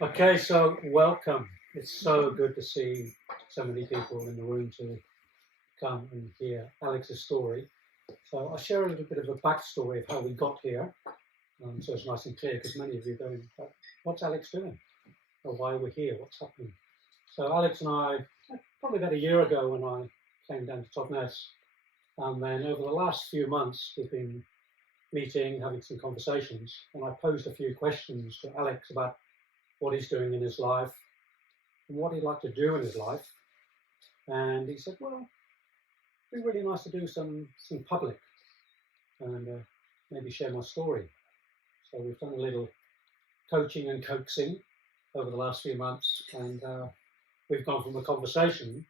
Okay, so welcome. It's so good to see so many people in the room to come and hear Alex's story. So I'll share a little bit of a backstory of how we got here, so it's nice and clear because many of you are going, what's Alex doing? Or why we're here? What's happening? So Alex and I, probably about a year ago when I came down to Totnes, and then over the last few months we've been meeting, having some conversations, and I posed a few questions to Alex about what he's doing in his life and what he'd like to do in his life. And he said, well, it'd be really nice to do some public and maybe share my story. So we've done a little coaching and coaxing over the last few months, and we've gone from a conversation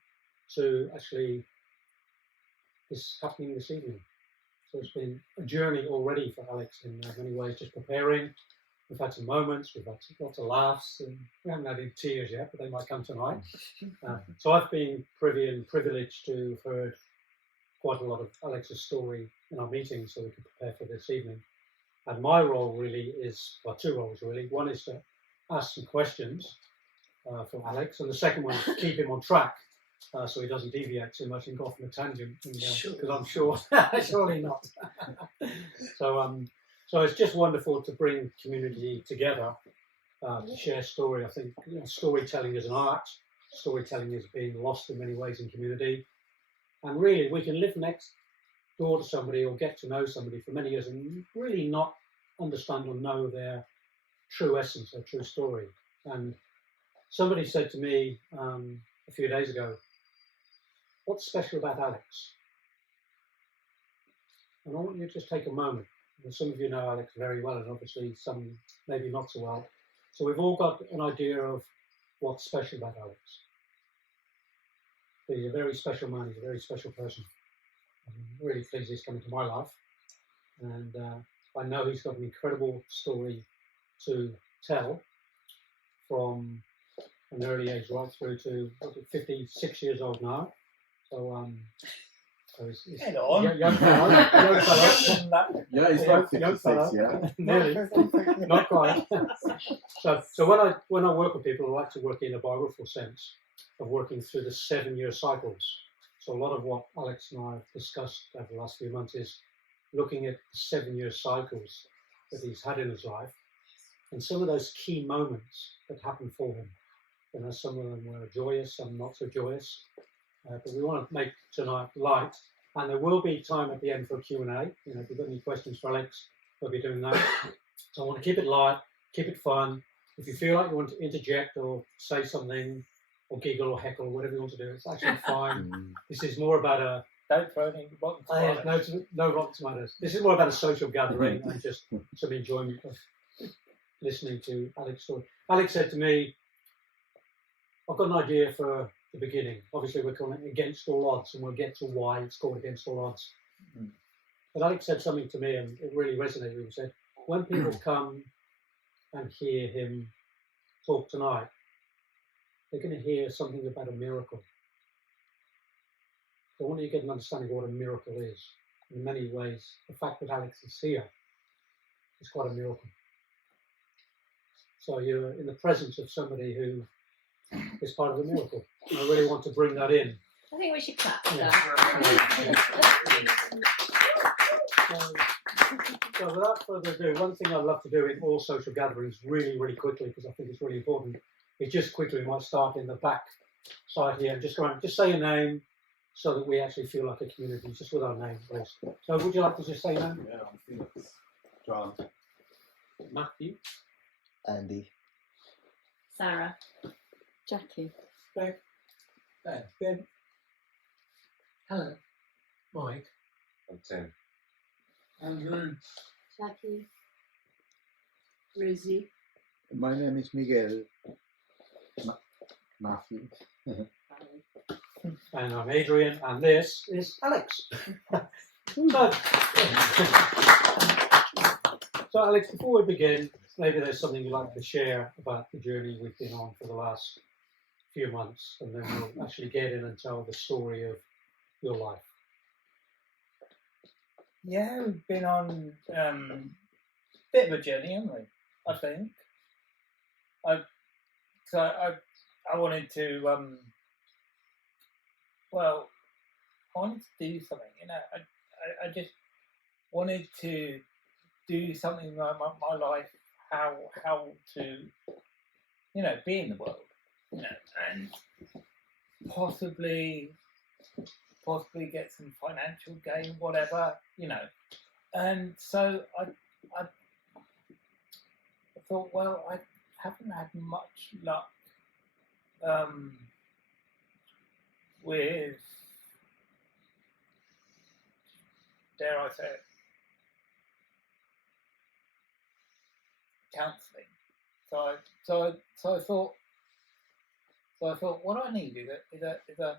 to actually this happening this evening. So it's been a journey already for Alex in many ways, just preparing. We've had some moments, we've had lots of laughs, and we haven't had any tears yet, but they might come tonight. So I've been privy and privileged to have heard quite a lot of Alex's story in our meetings so we can prepare for this evening. And my role really is, well, two roles really. One is to ask some questions for Alex, and the second one is to keep him on track so he doesn't deviate too much and go off on a tangent, because I'm sure, surely not. So it's just wonderful to bring community together to share story. I think storytelling is an art. Storytelling is being lost in many ways in community. And really, we can live next door to somebody or get to know somebody for many years and really not understand or know their true essence, their true story. And somebody said to me a few days ago, what's special about Alex? And I want you to just take a moment. And some of you know Alex very well, and obviously some maybe not so well. So we've all got an idea of what's special about Alex. He's a very special man, he's a very special person. I'm really pleased he's come into my life. And I know he's got an incredible story to tell from an early age right through to 56 years old now. So he's young fellow. Yeah, he's like 56, yeah. Nearly, not quite. So when I work with people, I like to work in a biographical sense of working through the 7-year cycles. So a lot of what Alex and I have discussed over the last few months is looking at the 7-year cycles that he's had in his life and some of those key moments that happened for him. You know, some of them were joyous, some not so joyous. But we want to make tonight light, and there will be time at the end for a Q&A. You know, if you've got any questions for Alex, we'll be doing that. So I want to keep it light, keep it fun. If you feel like you want to interject or say something, or giggle or heckle, whatever you want to do, it's actually fine. This is more about a... Don't throw any rotten tomatoes. No rotten tomatoes. This is more about a social gathering and just some enjoyment of listening to Alex's story. Alex said to me, I've got an idea for the beginning. Obviously, we're calling it Against All Odds, and we'll get to why it's called Against All Odds. But Alex said something to me, and it really resonated with me. He said, when people come and hear him talk tonight, they're going to hear something about a miracle. So I want you to get an understanding of what a miracle is. In many ways, the fact that Alex is here is quite a miracle. So you're in the presence of somebody who is part of the miracle. I really want to bring that in. I think we should clap. Yeah. So without further ado, one thing I love to do in all social gatherings really, really quickly, because I think it's really important, is just quickly, we might start in the back side here and just go around, just say your name so that we actually feel like a community, just with our name, please. So would you like to just say your name? Yeah, I'm Felix. John. Matthew. Andy. Sarah. Jackie. Ben. Helen. Mike. I'm Tim. Andrew. Jackie. Rosie. My name is Miguel. Matthew. And I'm Adrian, and this is Alex. So Alex, before we begin, maybe there's something you'd like to share about the journey we've been on for the last few months, and then we'll actually get in and tell the story of your life. Yeah, we've been on a bit of a journey, haven't we? I think. So I wanted to well, I wanted to do something. You know, I just wanted to do something in my life. How to, you know, be in the world. You know, and possibly get some financial gain, whatever, you know. And so I thought, well, I haven't had much luck with, dare I say it, counselling. So I thought, what I need is a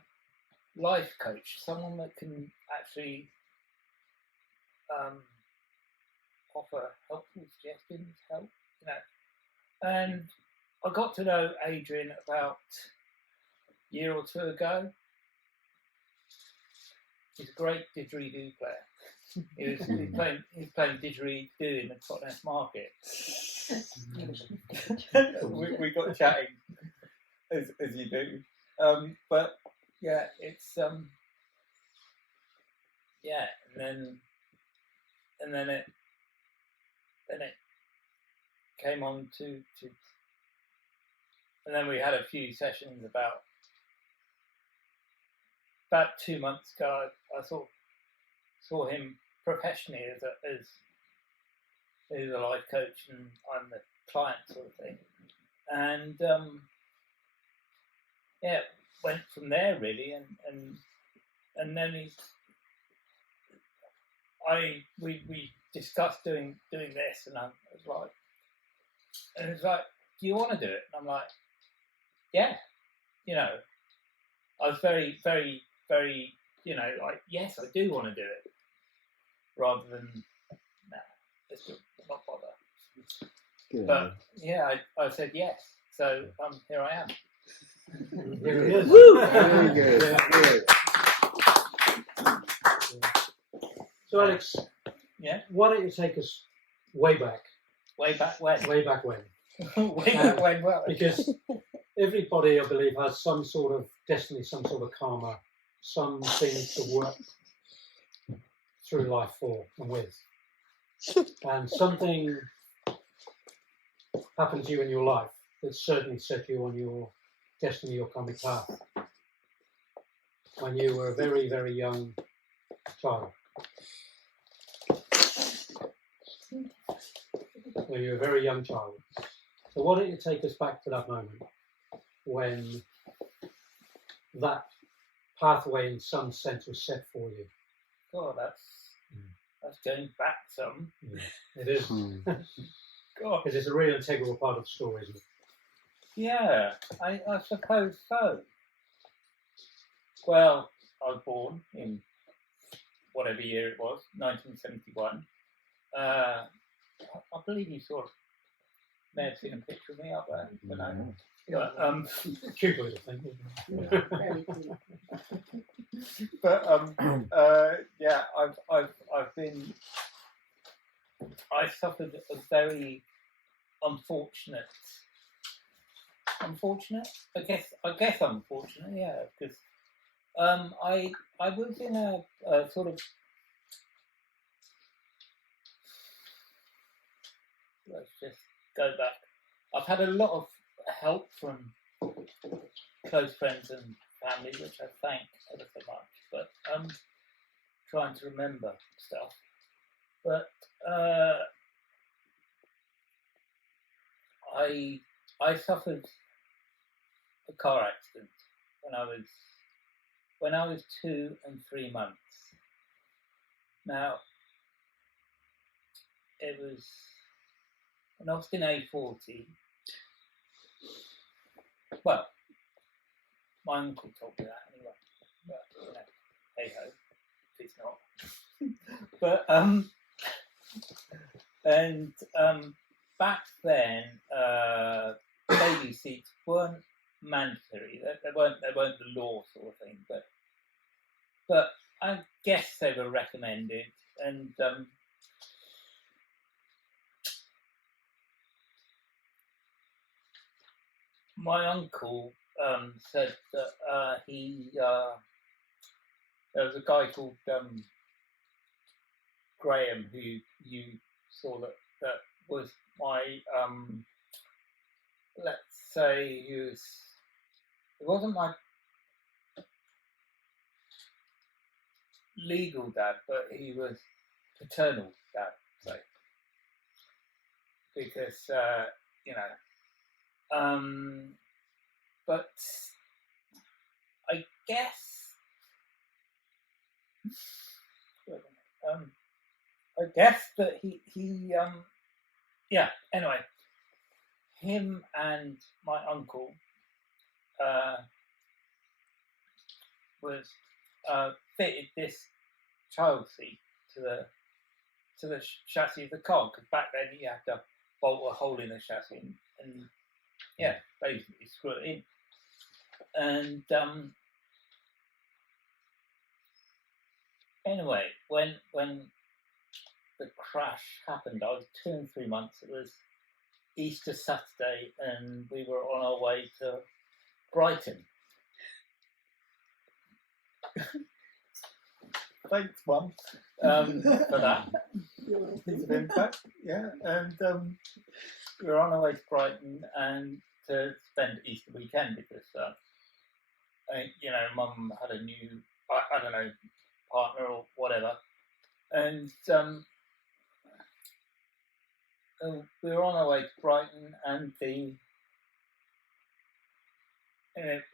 life coach, someone that can actually offer helpful suggestions, help, you know. And I got to know Adrian about a year or two ago. He's a great didgeridoo player. He's playing didgeridoo in the Totnes market. we got chatting as you do, but yeah, it's yeah, and then it came on to and then we had a few sessions about 2 months ago. I saw him professionally as a life coach, and I'm the client sort of thing, and yeah, went from there really, and then we discussed doing this, and I was like, and it's like, do you want to do it? And I'm like, yeah, you know, I was very, very, very, you know, like, yes, I do want to do it, rather than, nah, let's not bother. Good. But yeah, I said yes, so here I am. Here it is. Woo! Very good. Good. So Alex, Yeah, why don't you take us way back? way back when. Way back when? Way back when, well. Because everybody, I believe, has some sort of destiny, some sort of karma, something to work through life for and with. And something happened to you in your life that certainly set you on your destiny, your karmic path, when you were a very, very young child. When you were a very young child. So why don't you take us back to that moment when that pathway in some sense was set for you? God, that's going back some. It is. God. Because it's a real integral part of the story, isn't it? Yeah, I suppose so. Well, I was born in whatever year it was, 1971. I believe you may have seen a picture of me up there. But no. But, Cute little thing. Very cool. but yeah, I've been. I suffered a very unfortunate. I guess unfortunate. Yeah, because I was in a sort of. Let's just go back. I've had a lot of help from close friends and family, which I thank ever so much. But trying to remember stuff. But I suffered a car accident when I was 2 and 3 months. Now it was an Austin A40. Well, my uncle told me that anyway. But you know, hey ho, it's not. But and back then, baby seats weren't mandatory. They weren't the law sort of thing. But I guess they were recommended, and my uncle said that there was a guy called Graham who you saw that was my let's say it wasn't my legal dad, but he was paternal dad, say, because but I guess that he anyway, him and my uncle was fitted this child seat to the chassis of the car, because back then you had to bolt a hole in the chassis and basically screw it in. And anyway, when the crash happened, I was 2 and 3 months. It was Easter Saturday, and we were on our way to Brighton. Thanks, Mum, for that. It's an impact, yeah. And we were on our way to Brighton and to spend Easter weekend because, Mum had a new, I don't know, partner or whatever, and we were on our way to Brighton, and it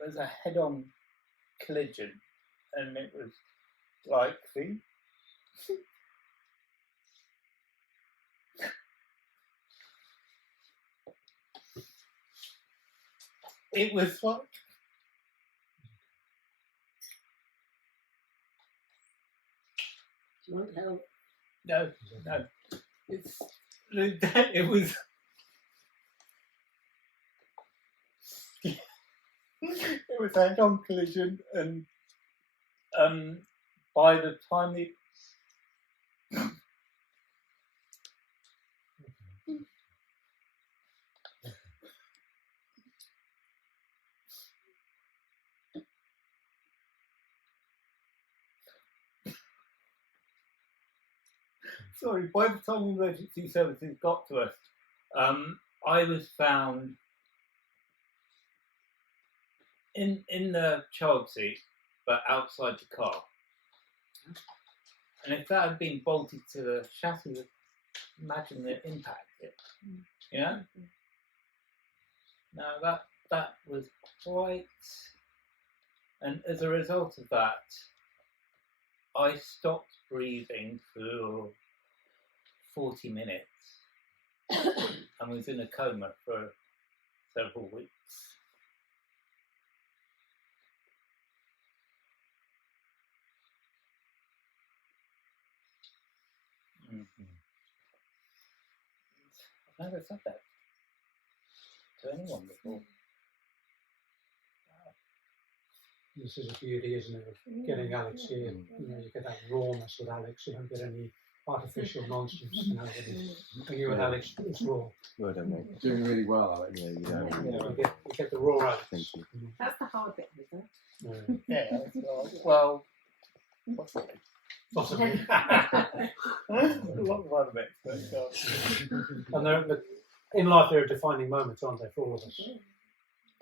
was a head-on collision, and it was like it was like Do you want help? no, it was it was a head-on collision, and by the time by the time emergency services got to us, I was found in the child seat, but outside the car. And if that had been bolted to the chassis, imagine the impact. Now that was quite. And as a result of that, I stopped breathing for 40 minutes and was in a coma for several weeks. I've never said that to anyone before. This is a beauty, isn't it, of getting Alex here. You get that rawness with Alex. You don't get any artificial nonsense. When you're with Alex, it's raw. Well done, mate. Doing really well, You get the raw Alex. Thank you. That's the hard bit, isn't it? Yeah, that's well, possibly. Possibly. A lot of other bits, And in life, there are defining moments, aren't there, for all of us?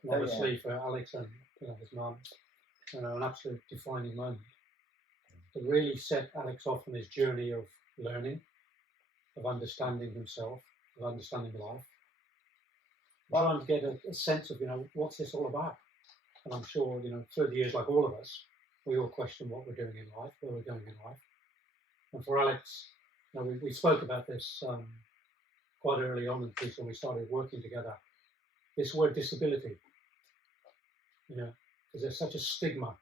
And obviously, for Alex and his mum, an absolute defining moment to really set Alex off on his journey of learning, of understanding himself, of understanding life, trying to get a sense of, what's this all about? And I'm sure, through the years, like all of us, we all question what we're doing in life, where we're going in life. And for Alex, we spoke about this quite early on in the piece when we started working together. This word disability, because there's such a stigma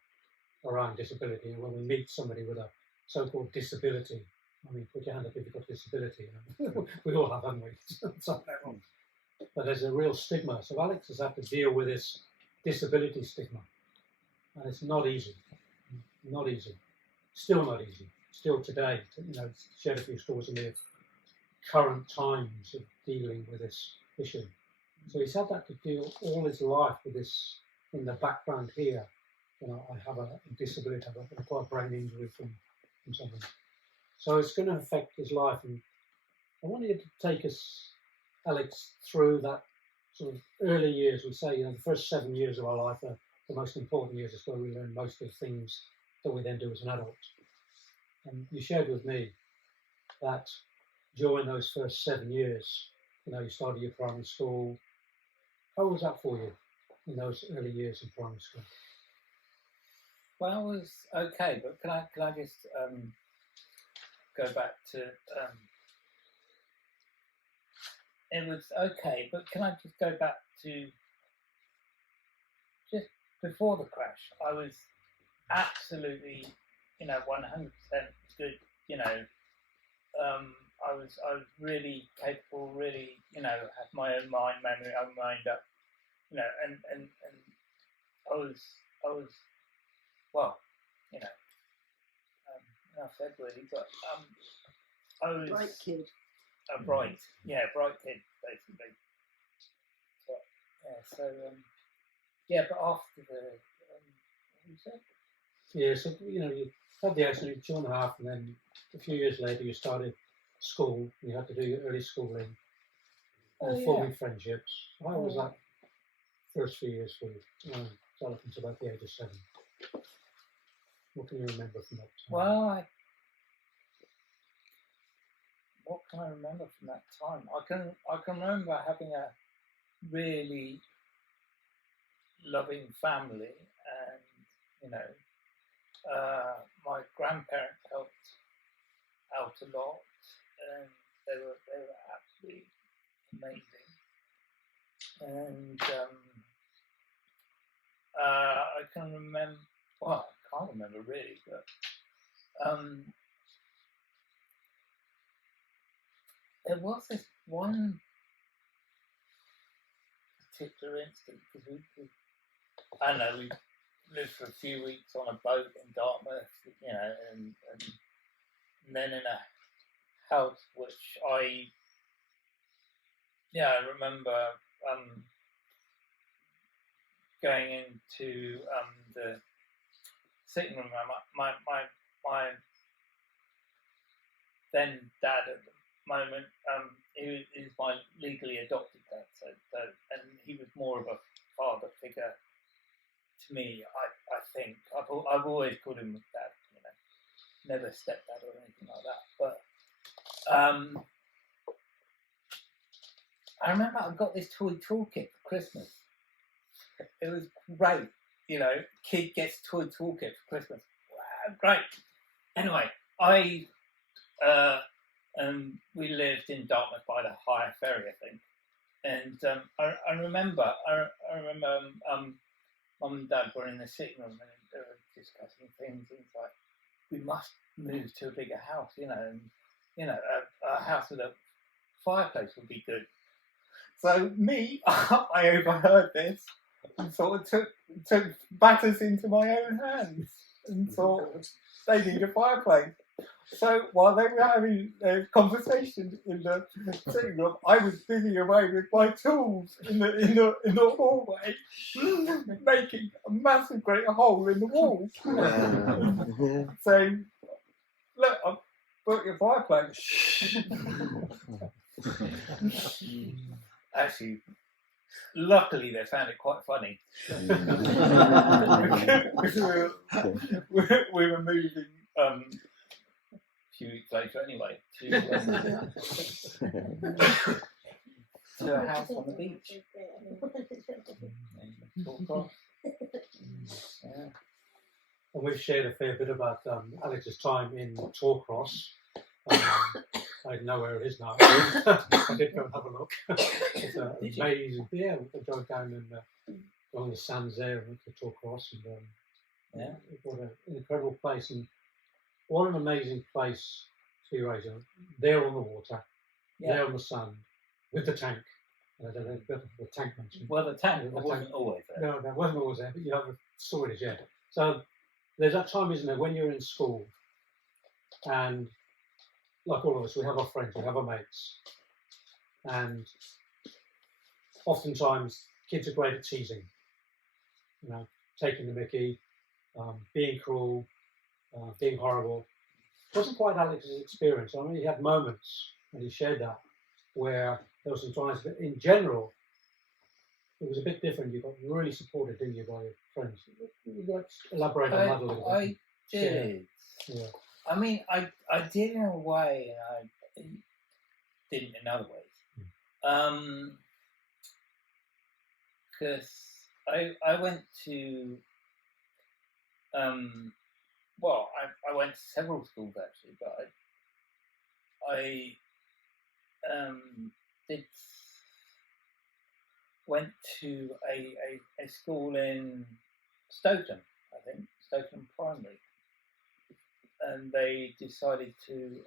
around disability. And when we meet somebody with a so-called disability, put your hand up if you've got a disability. We all have, haven't we? But there's a real stigma. So Alex has had to deal with this disability stigma. And it's not easy. Not easy. Still not easy. Still today, shared a few stories in the current times of dealing with this issue. So he's had that to deal all his life with this in the background here. You know, I have a disability, I've got a brain injury from something. So it's going to affect his life. And I wanted you to take us, Alex, through that sort of early years. We say, you know, the first 7 years of our life are the most important years. It's where we learn most of the things that we then do as an adult. And you shared with me that during those first 7 years, you know, you started your primary school. How was that for you in those early years in primary school? Well, it was okay, but can I just go back to it was okay, but can I just go back to just before the crash? I was absolutely, you know, 100% good. You know, I was really capable, really, you know, had my own mind, memory, own mind up, you know, and I was well, you know, enough said really, but I was Bright kid. a bright kid basically. But, yeah, so yeah, but after the what you said? Yeah, so, you know, you had the accident 2.5, and then a few years later you started school. You had to do your early schooling and forming friendships. How was that first few years for you? Up until about the age of 7. What can you remember from that time? Well, what can I remember from that time? I can remember having a really loving family, and you know, my grandparents helped out a lot, and they were absolutely amazing. And I can remember. Well, I can't remember really, but there was this one particular instance because I don't know, we lived for a few weeks on a boat in Dartmouth, you know, and then in a house which I remember going into the sitting room. My then dad at the moment, he is my legally adopted dad, so and he was more of a father figure to me. I think I've always called him dad, you know, never stepdad or anything like that. But I remember I got this toy toolkit for Christmas. It was great, you know. Kid gets toy toolkit for Christmas. Wow, great. Anyway, we lived in Dartmouth by the Higher Ferry, I think. And I remember Mum and Dad were in the sitting room and they were discussing things. And it's like, we must move to a bigger house, you know, and you know, a house with a fireplace would be good. So me, I overheard this and sort of took matters into my own hands and thought they need a fireplace. So while they were having a conversation in the sitting room, I was busy away with my tools in the hallway, making a massive great hole in the wall, saying, "Look, I've built your fireplace." Actually, luckily they found it quite funny. we were moving a few weeks later anyway to a house on the beach. Yeah. And we've shared a fair bit about Alex's time in Torcross. I know where it is now. I did go and have a look. It's amazing. Yeah, we drove down and along the sands there and went to Torcross, and what an incredible place, and what an amazing place to be raised on. There on the water, there on the sand, with the tank. The tank mentioned. Well, the tank wasn't always there. No, that wasn't always there, but you have the storage, yeah. So there's that time, isn't there, when you're in school, and like all of us, we have our friends, we have our mates, and oftentimes kids are great at teasing, taking the mickey, being cruel, being horrible. It wasn't quite Alex's experience. I mean, he had moments, and he shared that, where there were some times, but in general, it was a bit different. You got really supported, didn't you, by your friends? Would you like to elaborate on that a little bit? I did. Yeah. I mean, I did in a way, and I didn't in other ways. Because I went to, I went to several schools actually, but I went to a school in Stoughton, I think, Stoughton Primary, and they decided to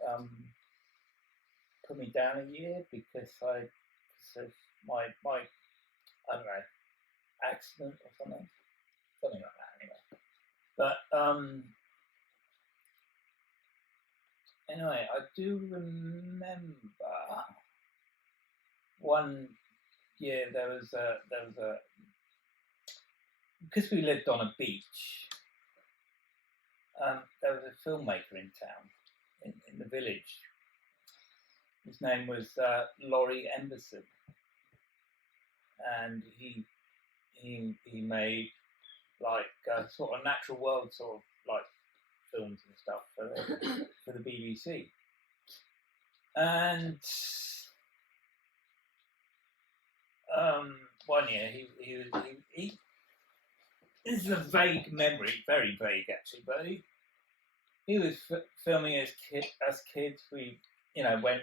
put me down a year because of my I don't know, accident or something like that anyway. But anyway, I do remember one year there was a because we lived on a beach. There was a filmmaker in town, in the village. His name was Laurie Emberson, and he made like sort of natural world sort of like films and stuff for the BBC. And one year he this is a vague memory, very vague actually, but he was filming as kids. We went,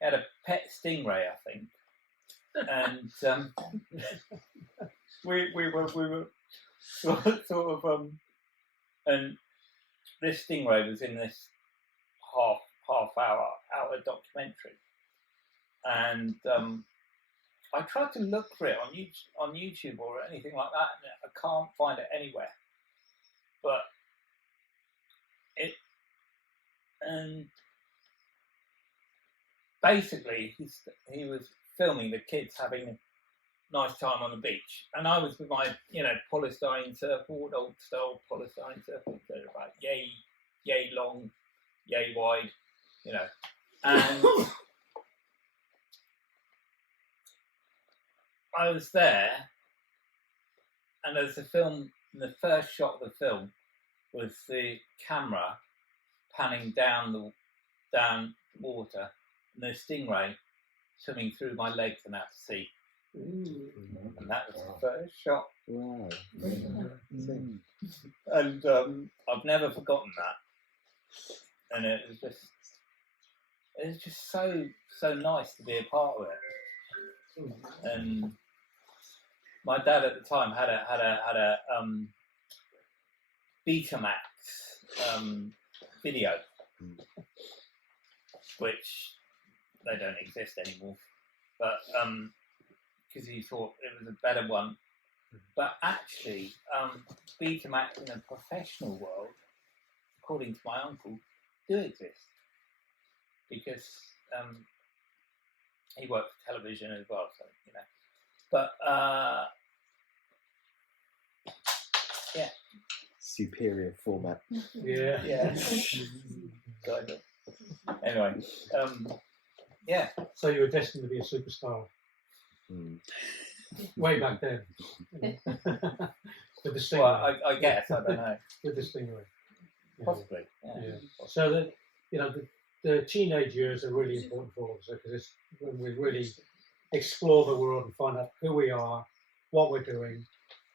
had a pet stingray, I think, and we were sort of and this stingray was in this half hour documentary, and I tried to look for it on YouTube or anything like that, and I can't find it anywhere. But and basically he was filming the kids having a nice time on the beach, and I was with my polystyrene surfboard, old style polystyrene surfboard, they're about yay long, yay wide, and I was there, and as the first shot of the film was the camera panning down water, and the stingray swimming through my legs and out to sea. Ooh. And that was the first shot. Wow. And I've never forgotten that. And it was just so nice to be a part of it. And my dad at the time had a Betamax video, which they don't exist anymore, but because he thought it was a better one. But actually, Betamax in the professional world, according to my uncle, do exist, because he worked for television as well, so But yeah, superior format. Yeah. Kind of. Anyway, yeah. So you were destined to be a superstar way back then. With the stingray. Well, I guess, I don't know. With the stingray. Possibly. Yeah. So that the teenage years are really important for us, because it's when we really explore the world and find out who we are, what we're doing,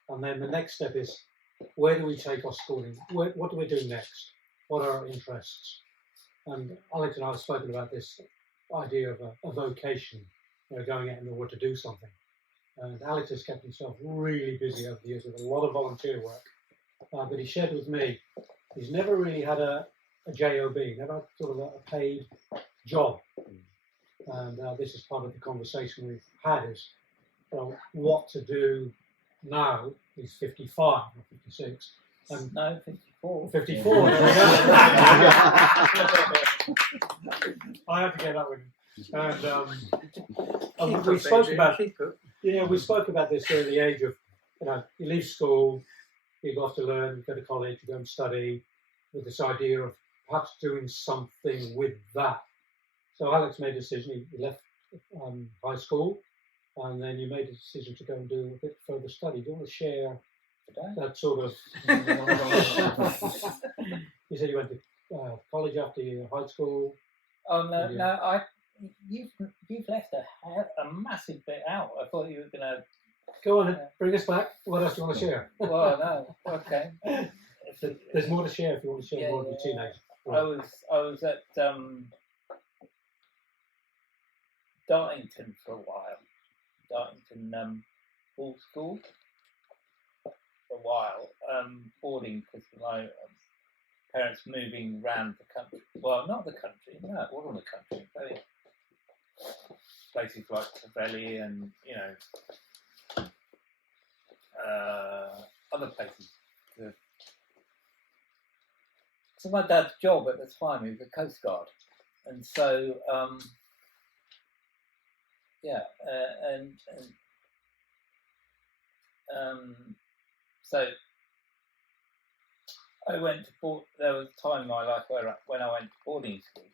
and then the next step is, where do we take our schooling? What do we do next? What are our interests? And Alex and I have spoken about this idea of a vocation, going out in the world to do something. And Alex has kept himself really busy over the years with a lot of volunteer work. But he shared with me, he's never really had a job, never had sort of a paid job. And this is part of the conversation we've had, is what to do now. He's 55 or 56. No, 54. 54. Yeah. I have to get that one. And we spoke about we spoke about this early age of you leave school, you go off to learn, you go to college, you go and study, with this idea of perhaps doing something with that. So Alex made a decision. He left high school, and then you made a decision to go and do a bit further study. Do you want to share that sort of? You said you went to college after your high school. Oh no! You've left a massive bit out. I thought you were gonna. Go on, bring us back. What else do you want to share? Well, no, okay. There's more to share if you want to share more of your teenage. Right. I was at Dartington for a while. Dartington Hall School for a while. Boarding because my parents moving around the country. Well, not the country. No, it wasn't the country. Very places like Cavelli and other places. So my dad's job at the time, he was a Coast Guard, and so so I went to there was a time in my life when I went to boarding school,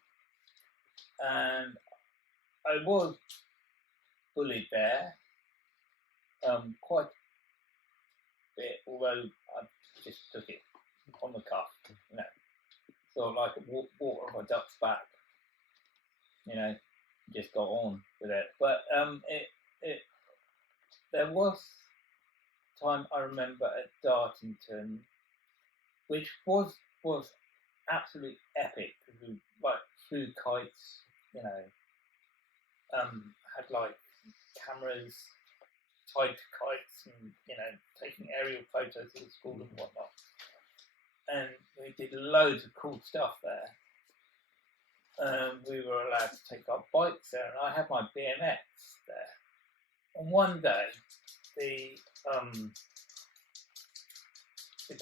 and I was bullied there quite a bit, although I just took it on the cuff, sort of like water on my duck's back, just got on with it. But there was time I remember at Dartington, which was absolutely epic. We flew kites, had like cameras tied to kites and taking aerial photos of the school and whatnot. And we did loads of cool stuff there. We were allowed to take our bikes there, and I had my BMX there. And one day, the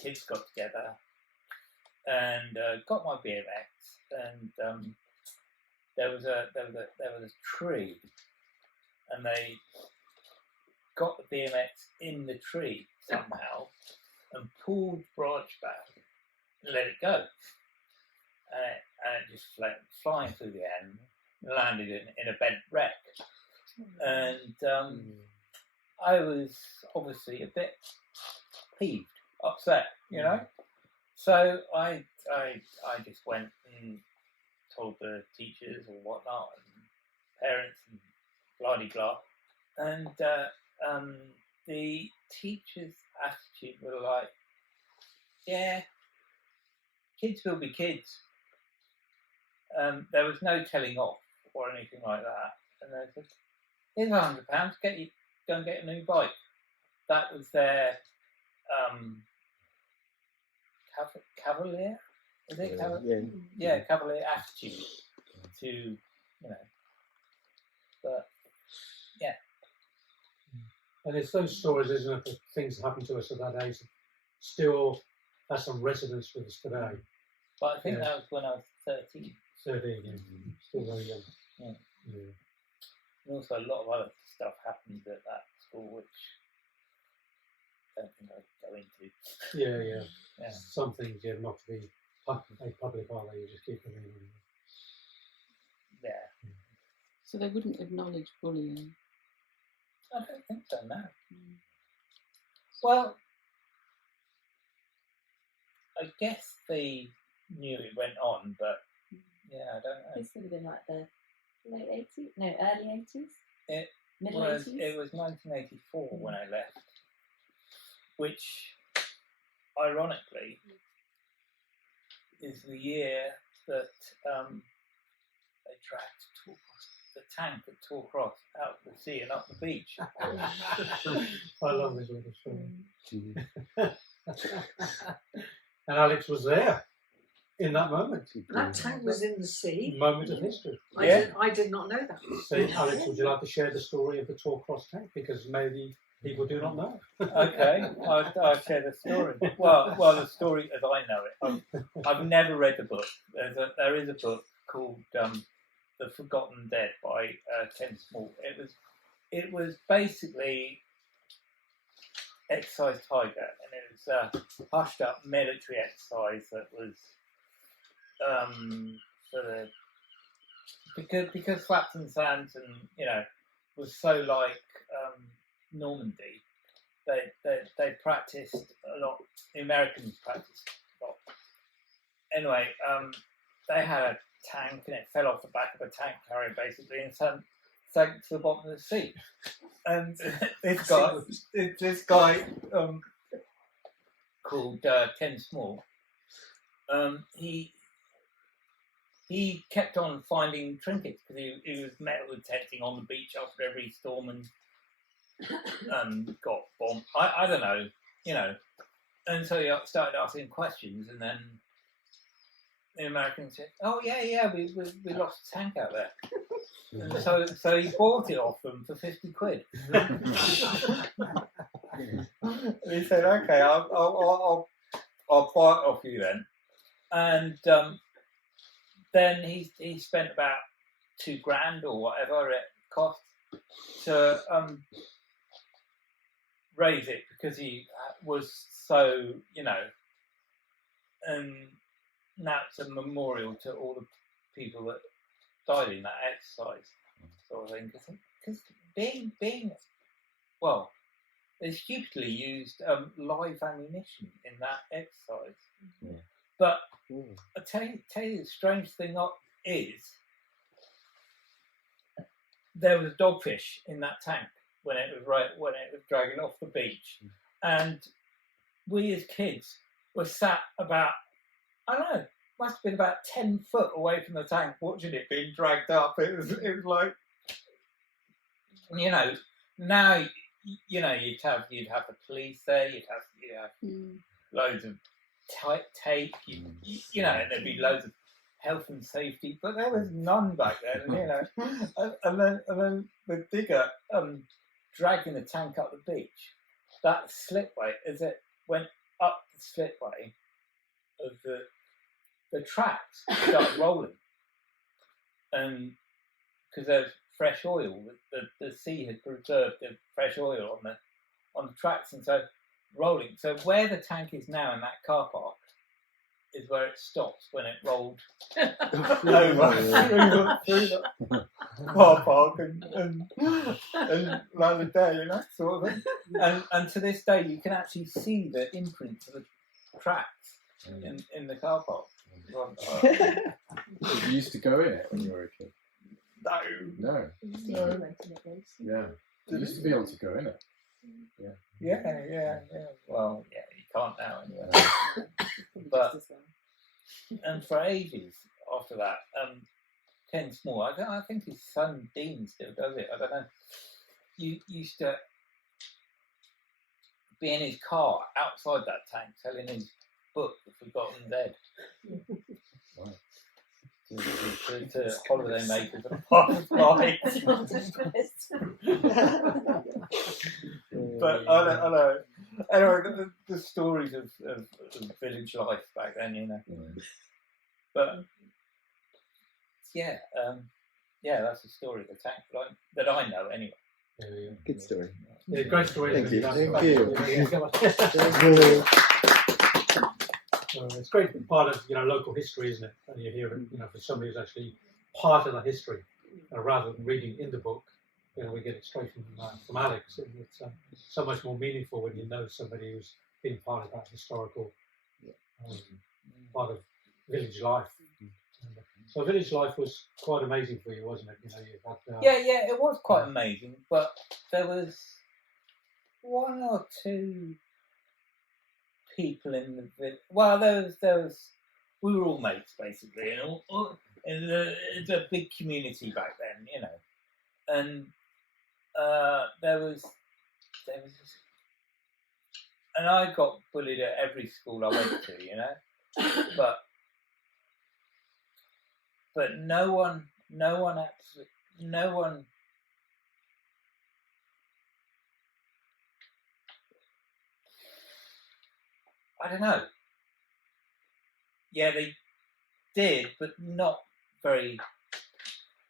kids got together and got my BMX, and there was a tree, and they got the BMX in the tree somehow and pulled the branch back and let it go. And it just flying through the air and landed in a bent wreck. And I was obviously a bit peeved, upset, So I just went and told the teachers or whatnot and parents and blah-de-blah. And the teachers' attitude were like, yeah, kids will be kids. There was no telling off or anything like that. And they said, here's £100, go and get a new bike. That was their cavalier? Is it cavalier? Yeah, cavalier attitude to, but yeah. And it's those stories, isn't it, that things that happen to us at that age that still has some resonance with us today. But I think that was when I was 13. 13, yeah. Still very young. Yeah. Yeah. And also a lot of other stuff happened at that school, which I don't think I'd go into. Yeah. Some things you have not to be made public, are they? You just keep them in. Yeah. So they wouldn't acknowledge bullying? I don't think so, no. Well, I guess they knew it went on, but yeah, I don't know. This would have been like the late 80s? No, early 80s? Middle was, 80s? It was 1984 when I left, which, ironically, is the year that they dragged the tank at Totnes out of the sea and up the beach. I love this little story. And Alex was there in that moment. That tank was in the sea. Moment of history. I did not know that. So, Alex, would you like to share the story of the Totnes tank? Because maybe people do not know. Okay, I'll share the story. Well, the story as I know it. I've never read the book. There is a book called The The Forgotten Dead by Ken Small. It was basically Exercise Tiger, and it was a hushed up military exercise that was for the because Clapton Sands and was so like Normandy. They practiced a lot. The Americans practiced a lot. Anyway, they had a tank and it fell off the back of a tank carrier basically and sank to the bottom of the sea. And this guy called Ken Small, he kept on finding trinkets because he was metal detecting on the beach after every storm and got bombed. I don't know, and so he started asking questions, and then the Americans said, "Oh yeah, we lost a tank out there." And so he bought it off them for 50 quid. And he said, "Okay, I'll buy it off you then." And then he spent about $2,000 or whatever it cost to raise it because he was so, and now it's a memorial to all the people that died in that exercise, sort of thing. Because being well, they stupidly used live ammunition in that exercise. Yeah. But I tell you, the strange thing is there was a dogfish in that tank when it was dragging off the beach, and we as kids were sat about, I don't know, must have been about 10 foot away from the tank watching it being dragged up. It was like, now you'd have the police there, you'd have loads of tape, and there'd be loads of health and safety, but there was none back then, and then the digger dragging the tank up the beach, that slipway, as it went up the slipway of the tracks started rolling, and because there's fresh oil, the sea had preserved the fresh oil on the tracks, and so rolling. So where the tank is now in that car park is where it stops when it rolled over through the car park and landed there, sort of thing. And to this day, you can actually see the imprint of the tracks in the car park. You used to go in it when you were a kid? No. Yeah. You used to be able to go in it. Yeah. Well, yeah, you can't now anyway. But and for ages after that, Ken Small, I think his son Dean still does it. I don't know. You used to be in his car outside that tank selling his book, The Forgotten Dead. Wow. To holiday makers and pastimes. But I know. Anyway, the stories of village life back then, But that's the story of the tank that I know anyway. Good story. Yeah, great story. Thank you. Thank you. It's a great part of local history, isn't it? And you hear it, for somebody who's actually part of the history, rather than reading in the book. We get it straight from Alex. And it's so much more meaningful when you know somebody who's been part of that historical part of village life. So village life was quite amazing for you, wasn't it? You had, it was quite amazing, but there was one or two people in the village. Well, there was. We were all mates basically, and it's a big community back then, and there was, and I got bullied at every school I went to, but no one. I don't know. Yeah, they did, but not very.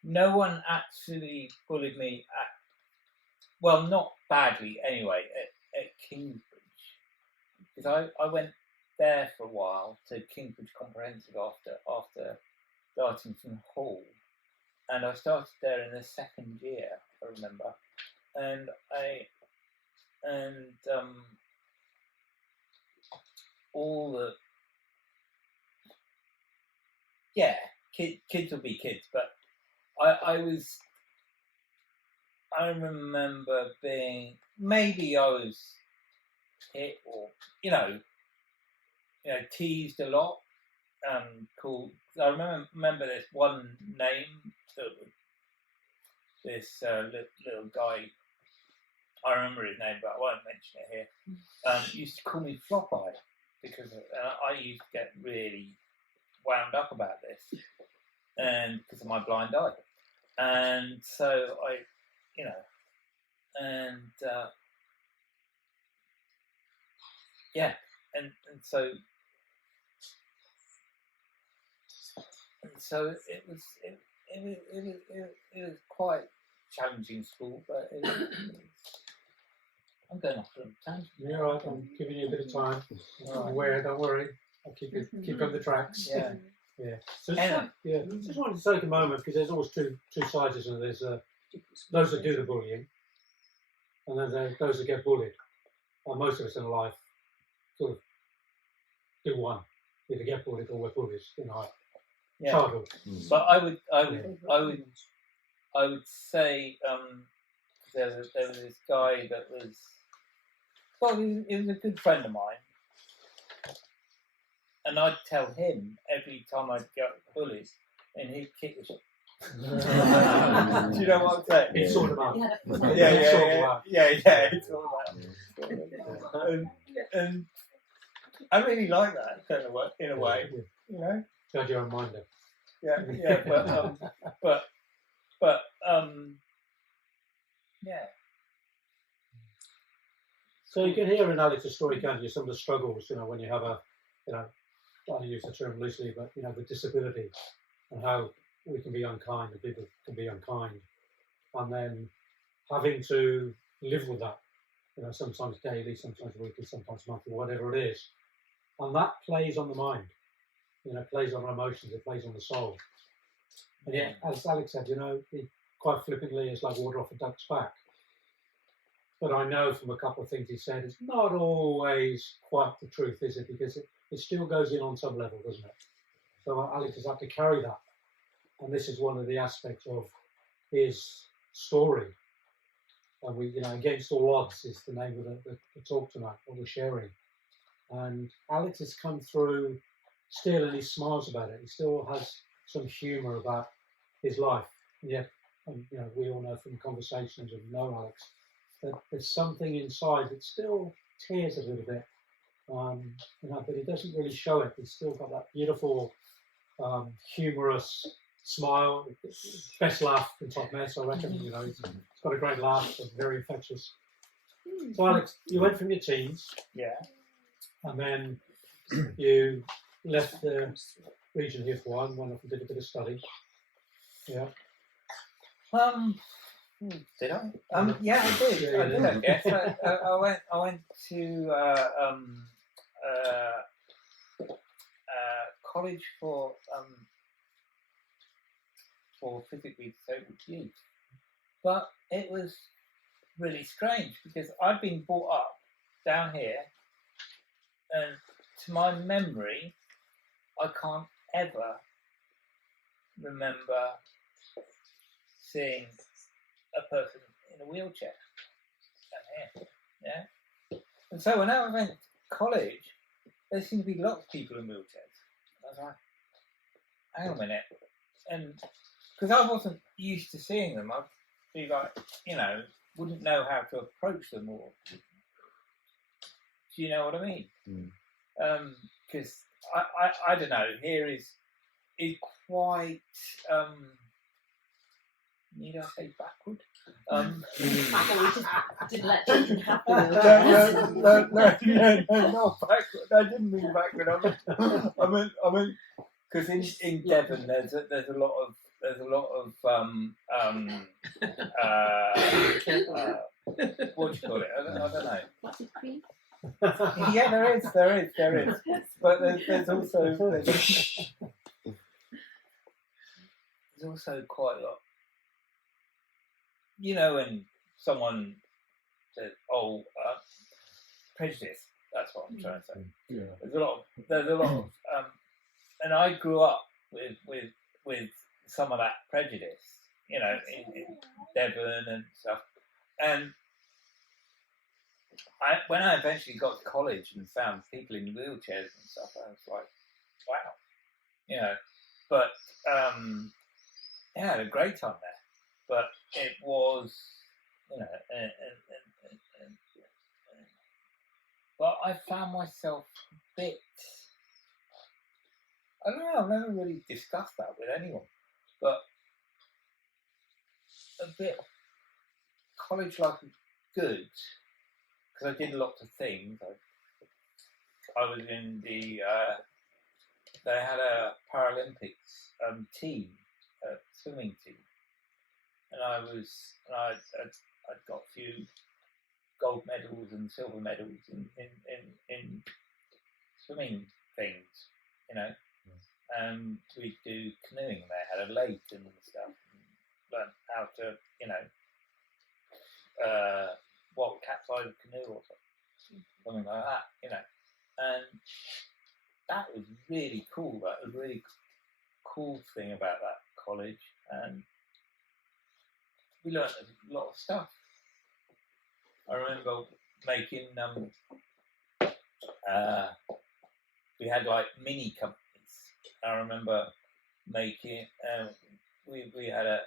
no one actually bullied me well, not badly anyway, at Kingsbridge. Because I went there for a while to Kingsbridge Comprehensive after starting from Hall. And I started there in the second year, I remember. And all the kids will be kids, but I remember being, maybe I was hit or teased a lot. Called. I remember this one name that this little guy. I remember his name, but I won't mention it here. Used to call me Flop-Eye because I used to get really wound up about this, and because of my blind eye, and so I, and so it was quite challenging school, but I'm going off on a tangent. Yeah, right. I'm giving you a bit of time. I'm aware. Don't worry. I'll keep on the tracks. Yeah. Yeah. So just wanted to take a moment because there's always two sides, isn't there? There's those that do the bullying, and then there's those that get bullied. And most of us in life sort of do one, either get bullied or we're bullies in our childhood. But I would say there was this guy that was, well, he was a good friend of mine, and I'd tell him every time I'd get bullied, and he'd kick the shit. Do you know what I'm saying? It's sort of out. Yeah, it's all about. And I really like that kind of work in a way, Judge your own mind. But So you can hear in Alex's story, can't you, some of the struggles, when you have I use the term loosely, but the disability and how we can be unkind and people can be unkind, and then having to live with that, sometimes daily, sometimes weekly, sometimes monthly, whatever it is, and that plays on the mind, plays on our emotions, it plays on the soul. And yet, as Alex said, quite flippantly, it's like water off a duck's back. But I know from a couple of things he said, it's not always quite the truth, is it? Because it still goes in on some level, doesn't it? So Alex has had to carry that. And this is one of the aspects of his story. And we, Against All Odds is the name of the talk tonight, what we're sharing. And Alex has come through still, and he smiles about it. He still has some humour about his life. And yet, we all know from conversations and know Alex, that there's something inside that still tears a little bit. But he doesn't really show it. He's still got that beautiful, humorous smile. Best laugh in Totnes, I reckon. He's got a great laugh, but very infectious. So Alex, you went from your teens, and then you left the region here for a while and went off and did a bit of study. Yeah. Did I? I did. I guess I went to college for physically disabled youth, but it was really strange because I'd been brought up down here, and to my memory, I can't ever remember seeing a person in a wheelchair down here. Yeah. And so when I went to college, there seemed to be lots of people in wheelchairs. I was like, hang on a minute. And because I wasn't used to seeing them, I'd be like, wouldn't know how to approach them, or do you know what I mean? Because I don't know, here is quite need I say backward? Didn't let children have No, not backward. I didn't mean backward. I mean, because in Devon there's a lot of there's a lot of what do you call it? I don't know. What's it cream? Yeah, there is. But there's also quite a lot. You know, when someone says, "Oh, prejudice," that's what I'm trying to say. Yeah. There's a lot of, and I grew up with some of that prejudice, you know, in Devon and stuff. And when I eventually got to college and found people in wheelchairs and stuff, I was like, wow, you know. But I had a great time there. But it was, you know, but I found myself a bit. I don't know. I've never really discussed that with anyone, but a bit college life was good because I did lots of things. I was in the. They had a Paralympics team, a swimming team, and I'd got a few gold medals and silver medals in swimming things, you know. And we'd do canoeing there, had a lake and stuff, and learned how to, you know, capsize a canoe or something like that, you know. And that was really cool. That was a really cool thing about that college, and we learned a lot of stuff. I remember making we had like mini companies. I remember making we had a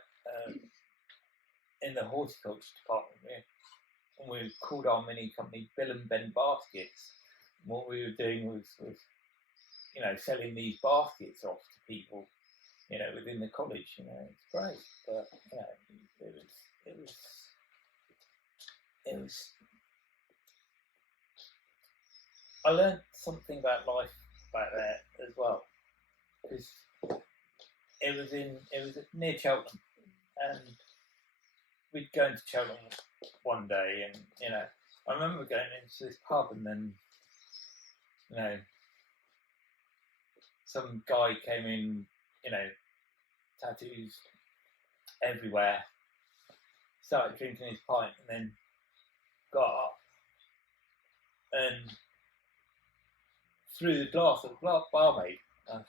in the horticulture department, and we called our mini company Bill and Ben Baskets. And what we were doing was you know, selling these baskets off to people, you know, within the college. You know, it's great, but you know, it was. I learned something about life back there as well, because it was near Cheltenham, and we'd go into Cheltenham one day, and you know, I remember going into this pub, and then, you know, some guy came in, you know, tattoos everywhere, started drinking his pint, and then got up and threw the glass at the barmaid. And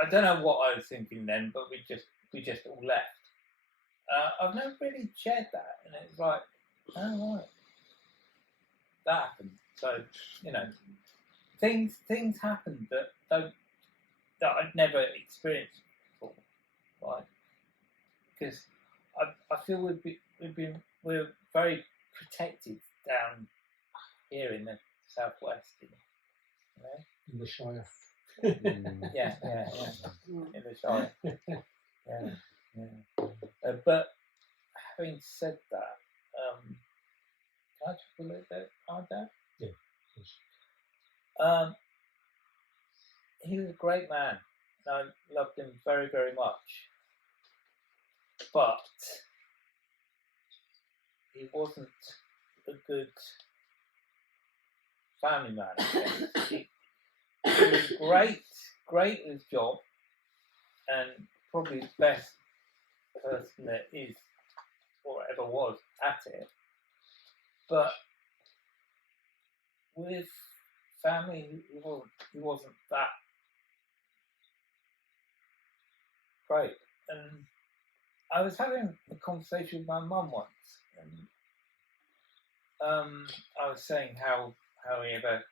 I don't know what I was thinking then, but we just all left. I've never really shared that, and it was like, oh right, that happened. So, you know, things happen that I'd never experienced before, right? Because I feel we're very protected down here in the southwest, you know? In the Shire. Yeah. In the Shire. Yeah. But having said that, can I talk a little bit about that? Yeah. Yes. He was a great man, and I loved him very, very much. But he wasn't a good family man, I guess. He was great at his job, and probably the best person that is or ever was at it. But with family, he wasn't that great. And I was having a conversation with my mum once, and I was saying how he ever,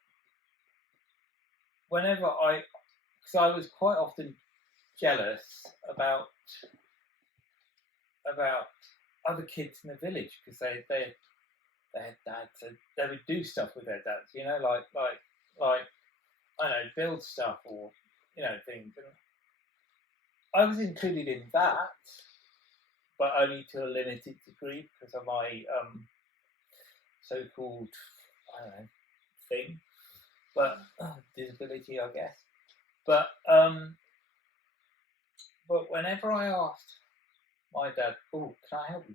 because I was quite often jealous about other kids in the village, because they had dads, and they would do stuff with their dads, you know, like I don't know, build stuff or, you know, things. And I was included in that, but only to a limited degree because of my so-called, I don't know, thing, but disability, I guess. But but whenever I asked my dad, "Oh, can I help you?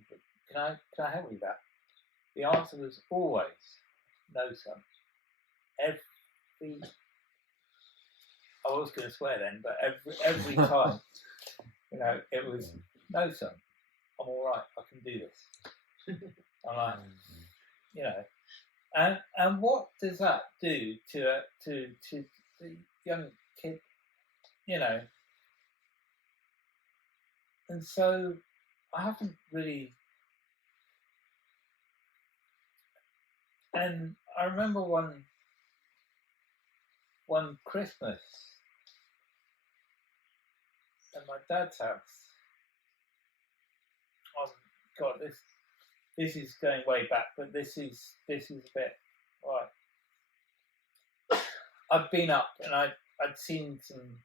Can I help you with that?" The answer was always, "No, son." Every I was going to swear then, but every time, it was, "No, son, I'm all right. I can do this." I'm like, and what does that do to the young kid, And so I haven't really. And I remember one Christmas at my dad's house. Oh God, this is going way back, but this is a bit right. I'd been up and I'd seen some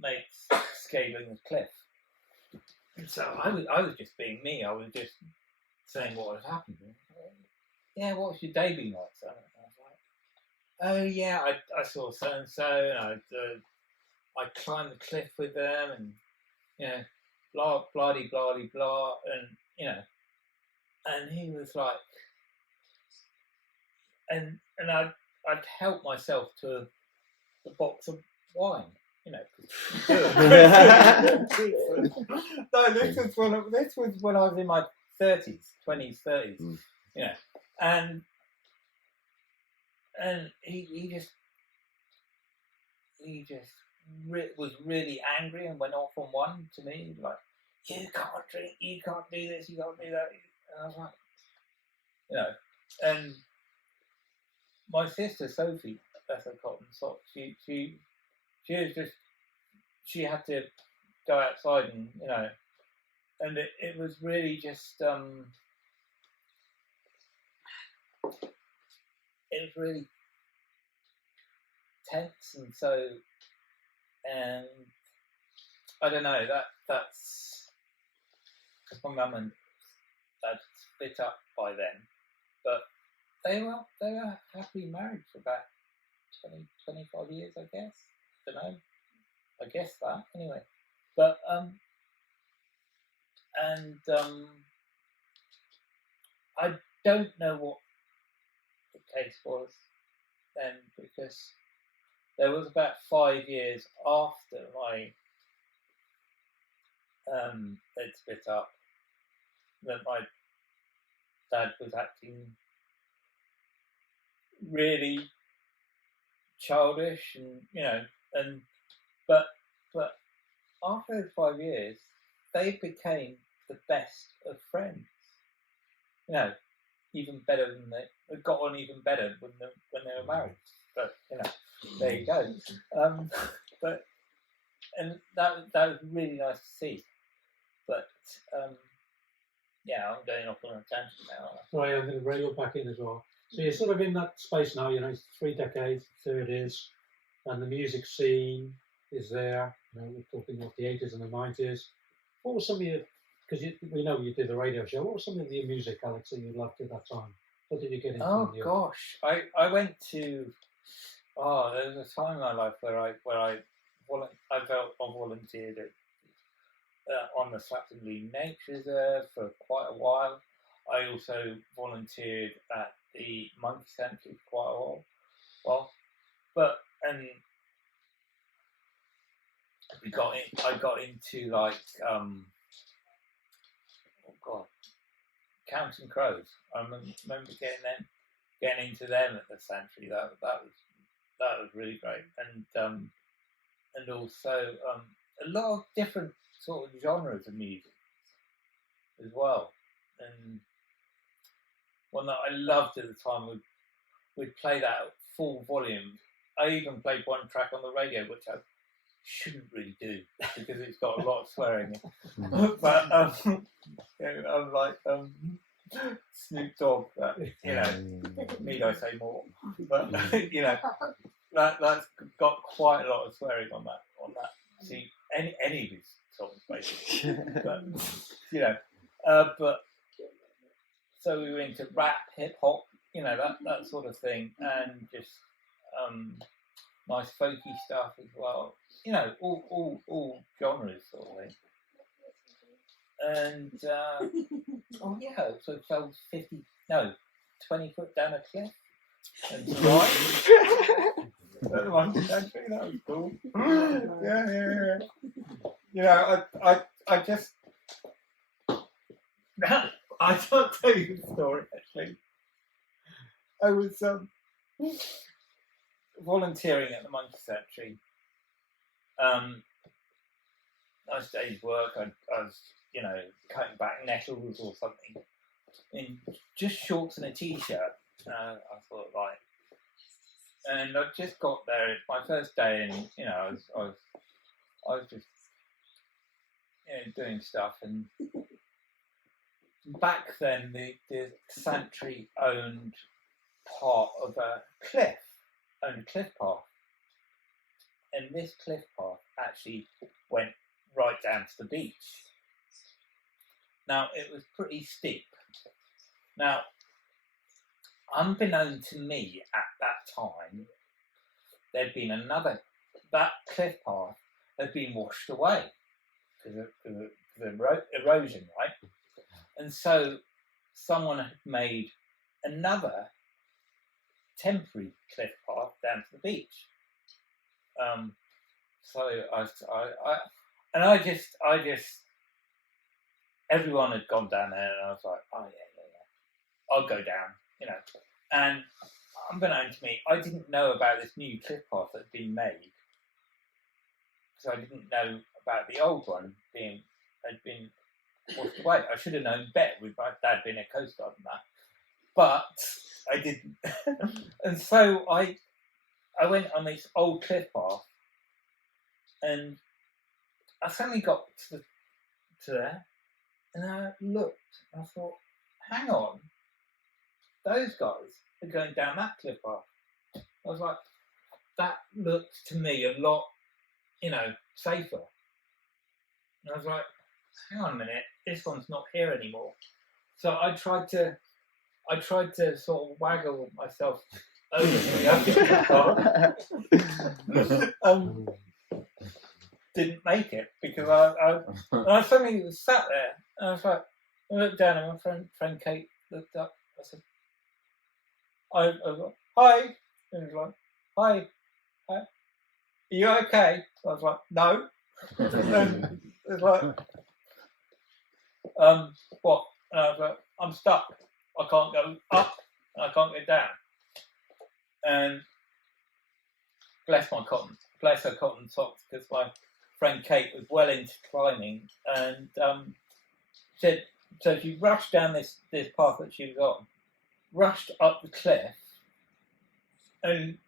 mates scaling the cliff, and so I was just being me. I was just saying what had happened. Yeah, what's your day been like, son? And I was like, oh yeah, I saw so and so, and I climbed the cliff with them, and blah blah blah blah, and and he was like, and I'd help myself to a box of wine, No, this was when I was in my 20s, 30s, and he just was really angry and went off on one to me, like, you can't drink, you can't do this, you can't do that. And I was like, and my sister Sophie, that's her cotton sock, she was just, she had to go outside and, and it was really just, it was really tense, and so, and I don't know, that's because my mum and dad split up by then, but they were happily married for about 20, 25 years, I guess. I don't know. I guess that anyway. But I don't know what the case was then, because there was about 5 years after they'd split up that my dad was acting really childish, and but after those 5 years they became the best of friends, even better than they got on, even better when they were married, but there you go. But and that was really nice to see, but I'm going off on a tangent now. Sorry, I'm going to reel back in as well. So you're sort of in that space now, it's 3 decades, third is, and the music scene is there. We're talking about the 80s and the 90s. What was some of your, because we know you did the radio show, what was some of your music, Alex, that you loved at that time? What did you get into? Oh gosh, I went to, there was a time in my life where I volunteered on the Slapton Lee Nature Reserve for quite a while. I also volunteered at the Monkey Sanctuary for quite a while. And I got into Counting Crows. I remember getting into them at the sanctuary. That was really great, and also a lot of different sort of genres of music as well. And one that I loved at the time would play that at full volume. I even played one track on the radio, which I shouldn't really do because it's got a lot of swearing in. But I'm like Snoop Dogg, that need I say more? But that's got quite a lot of swearing on that. See, any of his songs basically. But so we were into rap, hip hop, that sort of thing, and just nice folky stuff as well. You know, all genres sort of thing. And oh yeah, so it fell 20 foot down a cliff and survived. That was cool. Yeah. You know, I just I can't tell you the story actually. I was volunteering at the Monkey Sanctuary. Nice day's work. I was, you know, cutting back nettles or something in just shorts and a t-shirt. I thought, right. And I just got there. It's my first day, and you know, I was just, you know, doing stuff. And back then, the sanctuary owned part of a cliff path, and this cliff path actually went right down to the beach. Now it was pretty steep. Now, unbeknown to me at that time, there'd been that cliff path had been washed away because of the erosion, right? And so someone had made another temporary cliff path down to the beach. So I just everyone had gone down there, and I was like, oh yeah, I'll go down, you know. And unbeknown to me, I didn't know about this new cliff path that had been made, because I didn't know about the old one had been washed away. I should have known better with my dad being a coast guard and that, but I didn't. And so I went on this old cliff path, and I suddenly got to there, and I looked, and I thought, hang on, those guys are going down that cliff path. I was like, that looked to me a lot, you know, safer. And I was like, hang on a minute, this one's not here anymore. So I tried to sort of waggle myself over to the other path. Didn't make it because I suddenly was sat there, and I was like, I looked down, and my friend Kate looked up. I said, I was like, hi. And he was like, hi. Are you okay? I was like, no. And it was like, what? And I was like, I'm stuck. I can't go up, and I can't get down. And bless her cotton socks, because my friend Kate was well into climbing, and said, so she rushed down this path that she was on, rushed up the cliff, and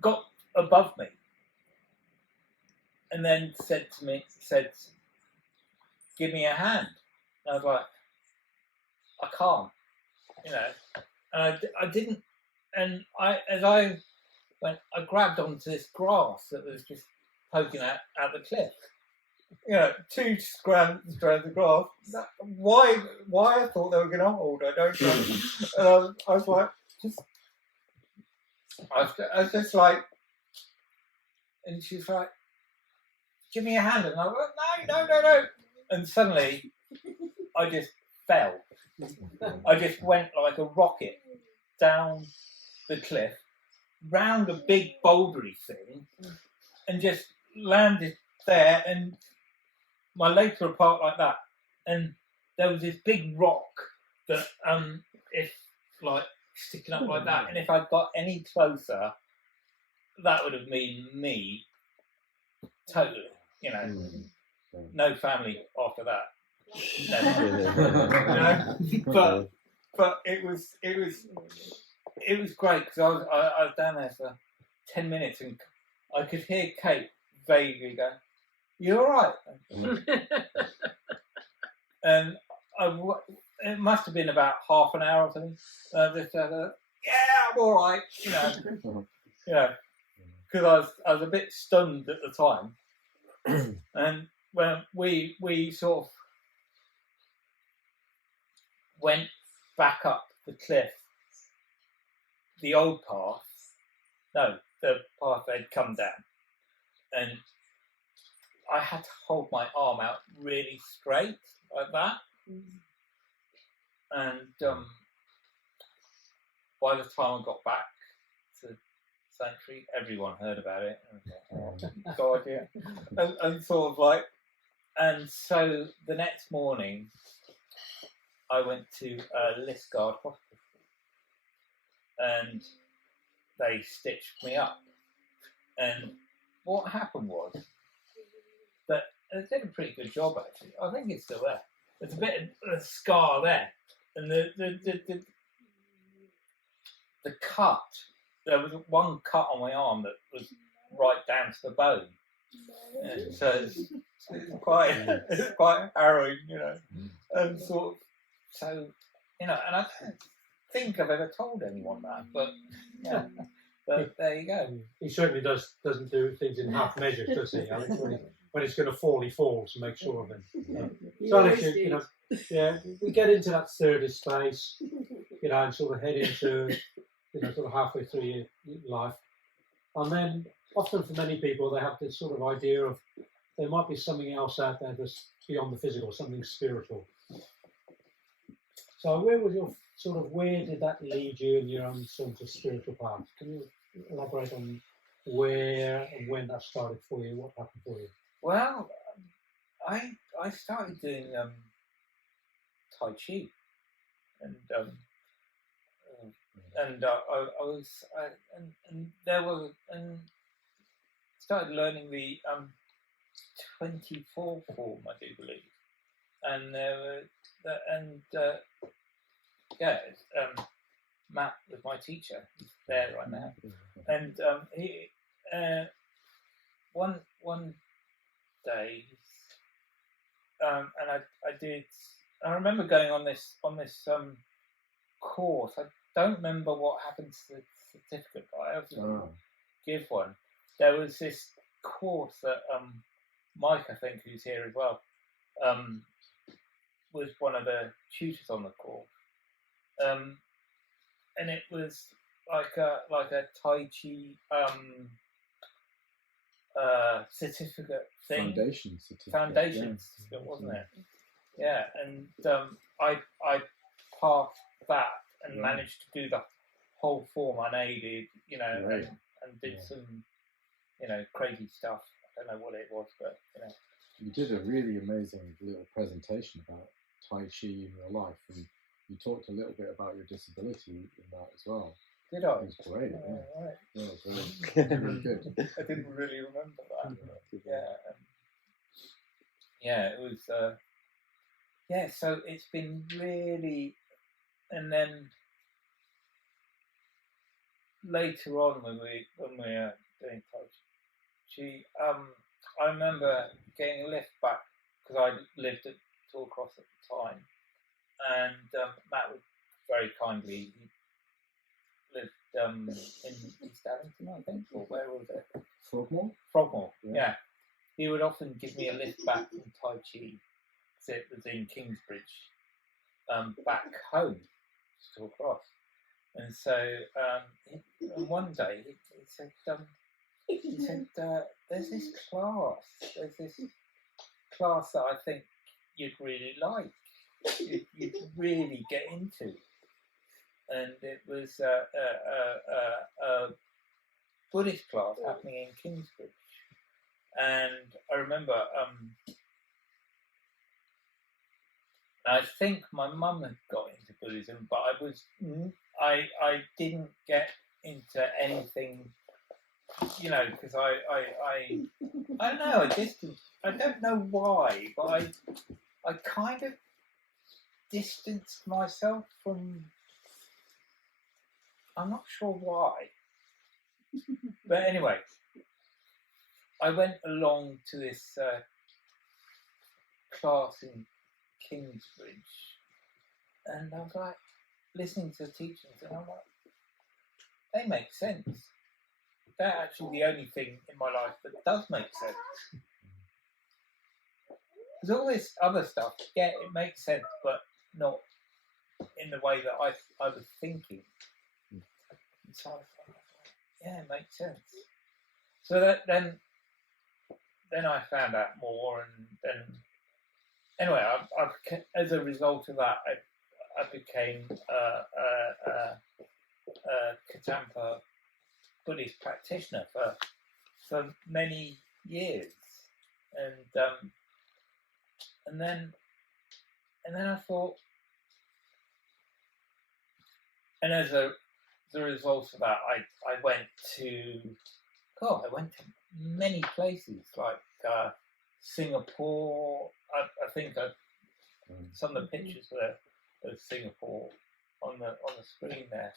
got above me, and then said, give me a hand. And I was like, I can't, you know. And I didn't, and as I went, I grabbed onto this grass that was just poking out the cliff. You know, 2 strands of grass. Why I thought they were going to hold, I don't know. And I was like, I was just like, and she's like, give me a hand. And I was like, no. And suddenly, I just fell. I just went like a rocket down the cliff, round a big bouldery thing, and just landed there, and my legs were apart like that, and there was this big rock that if like sticking up like that, and if I'd got any closer, that would have been me totally, you know, no family after that. You know? But it was great, because I was down there for 10 minutes, and I could hear Kate vaguely go, "You all right?" And it must have been about half an hour or something. Just yeah, I'm all right, you know, because I was a bit stunned at the time, and when we sort of went back up the cliff, the old path, no, the path they'd come down, and I had to hold my arm out really straight like that, and by the time I got back to the sanctuary, everyone heard about it. And I was like, oh God, yeah, and sort of like, and so the next morning, I went to Lisgard Hospital, and they stitched me up. And what happened was that they did a pretty good job, actually. I think it's still there. There's a bit of a scar there, and the cut. There was one cut on my arm that was right down to the bone. And so it's quite harrowing, you know, and sort of, so, you know, and I don't think I've ever told anyone that, but yeah, but there you go. He certainly doesn't do things in half measures, does he? Alex? When it's going to fall, he falls and makes sure of it. So Alex, you know, yeah, we get into that third space, you know, and sort of head into, you know, sort of halfway through your life, and then often for many people they have this sort of idea of there might be something else out there that's beyond the physical, something spiritual. So where did that lead you in your own sort of spiritual path? Can you elaborate on where and when that started for you? What happened for you? Well, I started doing Tai Chi, and I was started learning the 24 form, I do believe, and Matt was my teacher. He's there right now, and he one day, and I did. I remember going on this course. I don't remember what happened to the certificate, but I have to give one. There was this course that Mike, I think, who's here as well, was one of the tutors on the course, and it was like a Tai Chi certificate thing. Foundation certificate, wasn't it? Yeah, and I passed that and managed to do the whole form unaided, you know, and did some, you know, crazy stuff. I don't know what it was, but you know. You did a really amazing little presentation about Tai Chi in your life, and you talked a little bit about your disability in that as well. Did I? It was great. Right. Yeah, it was really good. I didn't really remember that. Yeah, it was. So it's been really, and then later on when we were doing Tai Chi, I remember getting a lift back because I lived at Tallcross at the time, and Matt was very kindly. He lived in East Allington, I think, or where was it? Frogmore. Yeah. He would often give me a lift back from Tai Chi, because it was in Kingsbridge, back home to Tallcross. And so one day he said, there's this class that I think you'd really like, you'd really get into. And it was a Buddhist class happening in Kingsbridge. And I remember, I think my mum had got into Buddhism, but I didn't get into anything, you know, because I don't know, I don't know why, but I kind of distanced myself from, I'm not sure why, but anyway, I went along to this class in Kingsbridge, and I was like listening to the teachings, and I'm like, they make sense. They're actually the only thing in my life that does make sense. There's all this other stuff, yeah, it makes sense, but not in the way that I was thinking. So yeah, it makes sense. So that then I found out more, and then anyway, I as a result of that, I became a Katampa Buddhist practitioner for many years, and then I thought, and as a result of that, I went to many places like Singapore. I think some of the pictures were of Singapore on the screen there.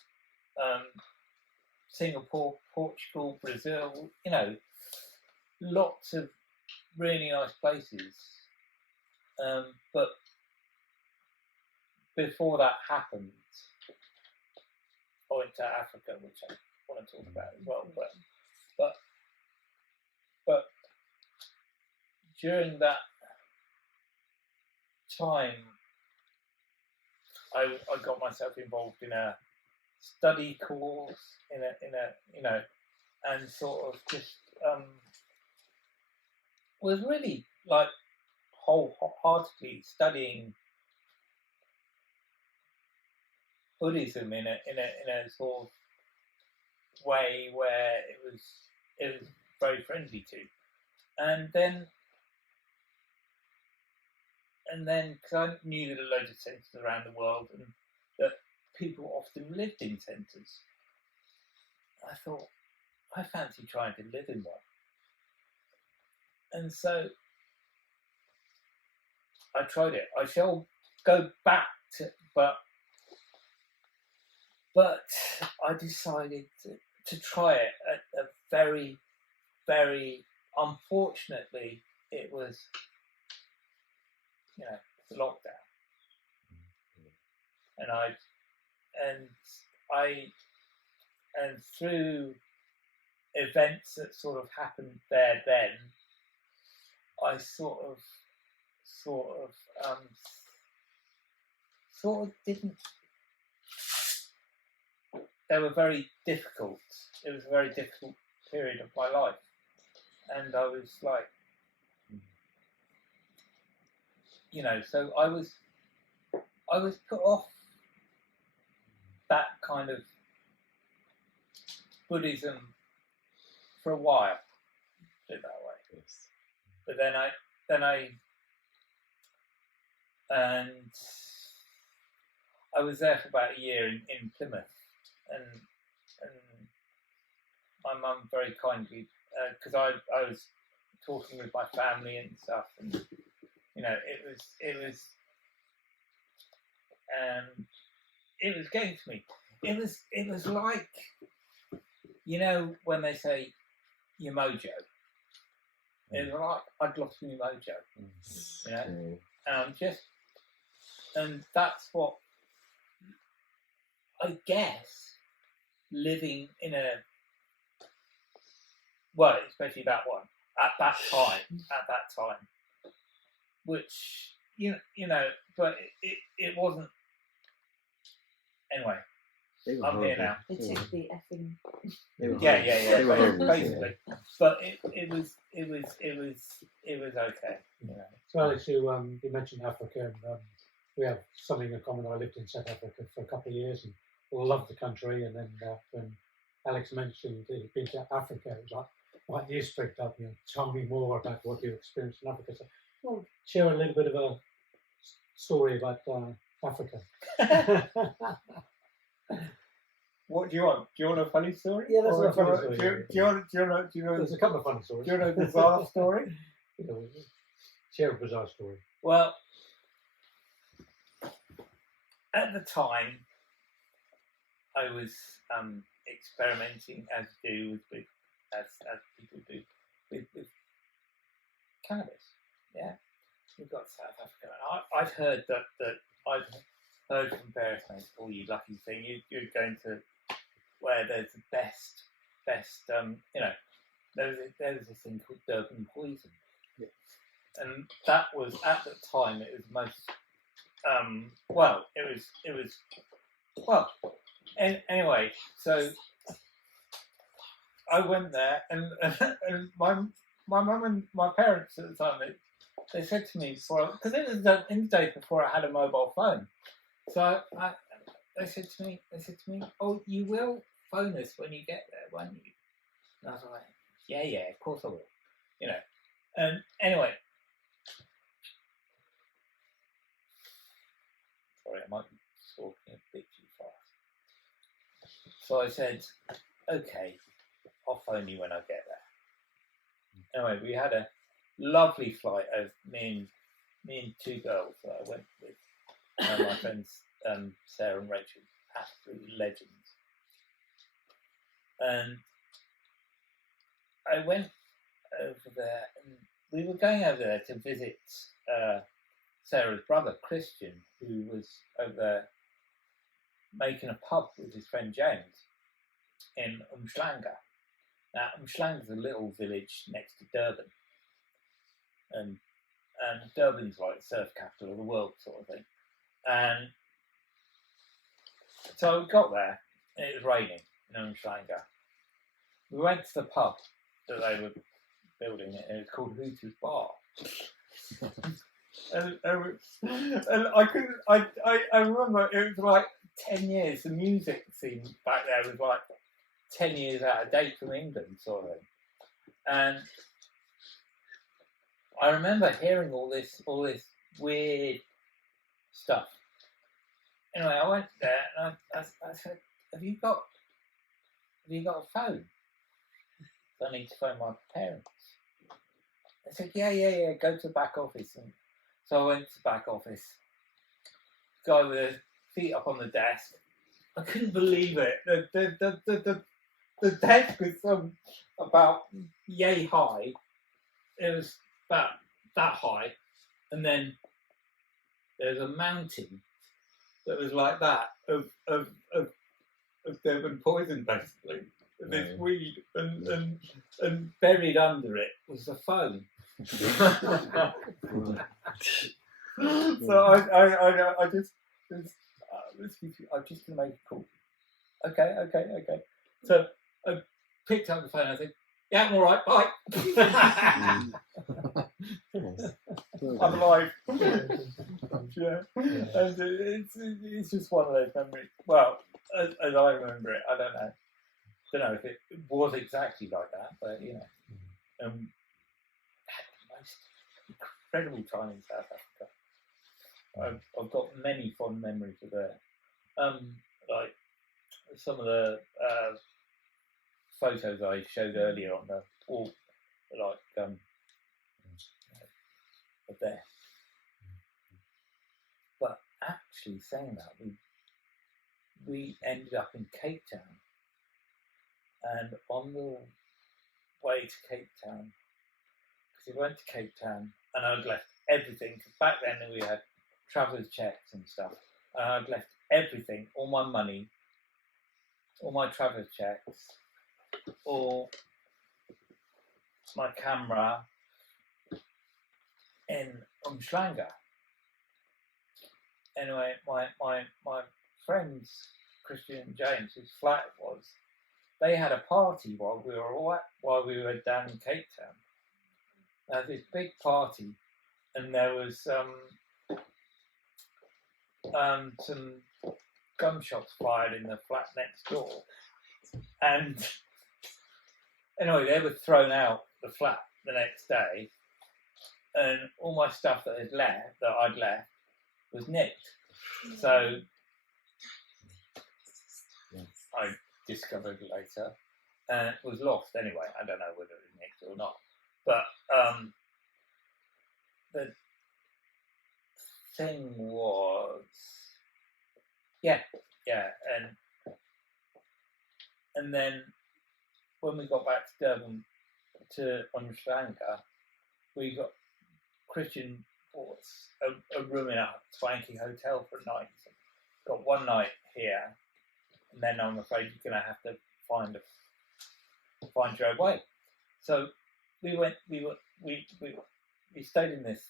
Singapore, Portugal, Brazil, lots of really nice places. But before that happened, I went to Africa, which I want to talk about as well. But during that time, I got myself involved in a study course, in a and sort of just was really like wholeheartedly studying Buddhism in a sort of way where it was very friendly to, and then because I knew that a load of centres around the world and that people often lived in centres, I thought I fancy trying to live in one, and so I tried it. I shall go back to, but I decided to try it at a very, very, unfortunately, it was, the lockdown. And through events that sort of happened there then, I sort of didn't. They were very difficult. It was a very difficult period of my life, and I was like, so I was put off that kind of Buddhism for a while, put it that way. Yes. But then I was there for about a year in Plymouth, and my mum very kindly, because I was talking with my family and stuff, and it was getting to me. It was like, when they say your mojo. It was like I'd lost my mojo, and that's what I guess living in especially that one at that time, which but it wasn't. Anyway, I'm here now. They took the effing. Yeah. Basically, but it was okay. So Alex, you mentioned Africa, and we have something in common. I lived in South Africa for a couple of years and loved the country. And then when Alex mentioned he'd been to Africa, it was like, right, you sprigged up. Tell me more about what you experienced in Africa. So, well, share a little bit of a story about Africa. What do you want? Do you want a funny story? Yeah, that's a funny story. Do you want? There's a couple of funny stories. Do you want a bizarre story? Share a bizarre story. Well, at the time, I was experimenting as people do with cannabis. Yeah, we've got South Africa, and I've heard that I've heard from various mates, "Oh, you lucky thing! You're going to where there's the best. There was a thing called Durban poison." Yeah. And that was at the time it was most anyway, so I went there, and my mum and my parents at the time, they said to me, because it was in the days before I had a mobile phone, so they said to me, oh, you will phone us when you get there, won't you? And I was like, yeah, of course I will, you know. And anyway, sorry, I might be talking a bit too fast. So I said, okay, I'll phone you when I get there. Anyway, we had a lovely flight of me and two girls that I went with. My friends Sarah and Rachel, absolute legends. And I went over there, and we were going over there to visit Sarah's brother Christian, who was over there making a pub with his friend James in Umhlanga. Now, Umhlanga's a little village next to Durban, and Durban's like surf capital of the world sort of thing. And so we got there, and it was raining in Umhlanga. We went to the pub that they were building, and it was called Hooters Bar. and I remember it was like 10 years. The music scene back there was like 10 years out of date from England, sort of thing. And I remember hearing all this weird stuff. Anyway, I went there and I said, have you got a phone? I need to phone my parents. They said, yeah, go to the back office. And so I went to the back office. Guy with his feet up on the desk. I couldn't believe it. The desk was about yay high. It was about that high, and then there's a mountain that was like that of Durban poison, basically. This weed, and buried under it was the phone. So I just I'm just gonna make a call. Okay. So I picked up the phone. I said, "Yeah, I'm all right. Bye." I'm alive. Yeah, and it's just one of those memories. Well, as I remember it, I don't know if it was exactly like that, but you know, had the most incredible time in South Africa. I've got many fond memories of there. Like some of the photos I showed earlier on the wall, like of there. But actually, saying that, we ended up in Cape Town, and on the way to Cape Town, because we went to Cape Town, and I'd left everything. Cause back then we had traveller's checks and stuff, and I'd left everything, all my money, all my traveller's checks, all my camera in Umhlanga. Anyway, my friends, Christian and James, whose flat it was, they had a party while we were down in Cape Town. They had this big party, and there was some gunshots fired in the flat next door. And anyway, they were thrown out the flat the next day, and all my stuff that I'd left was nicked. So I discovered later, and it was lost anyway. I don't know whether it was nicked or not, but the thing was, and then when we got back to Durban to Umhlanga, we got Christian bought a room in a swanky hotel for a night. So got one night here, and then I'm afraid you're going to have to find your own way. So we stayed in this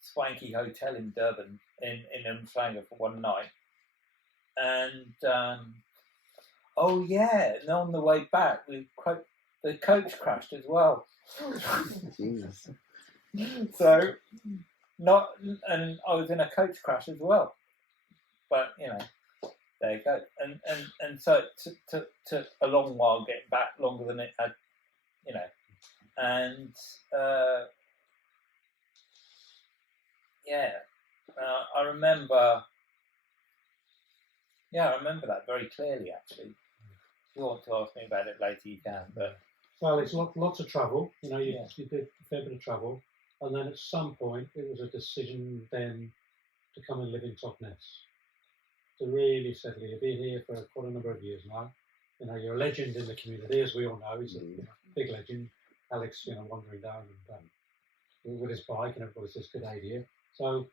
swanky hotel in Durban in Umhlanga for one night, and Oh yeah, and on the way back, the coach crashed as well. Jesus. So and I was in a coach crash as well. But there you go. And so it took a long while getting back, longer than it had, and I remember. Yeah, I remember that very clearly. Actually, if you want to ask me about it later, you can. But Well, it's lots of travel. You did a fair bit of travel, and then at some point it was a decision then to come and live in Totnes, to really settle. You've been here for quite a number of years now. You're a legend in the community, as we all know. He's a big legend. Alex, wandering down and with his bike, and everybody says good idea. So,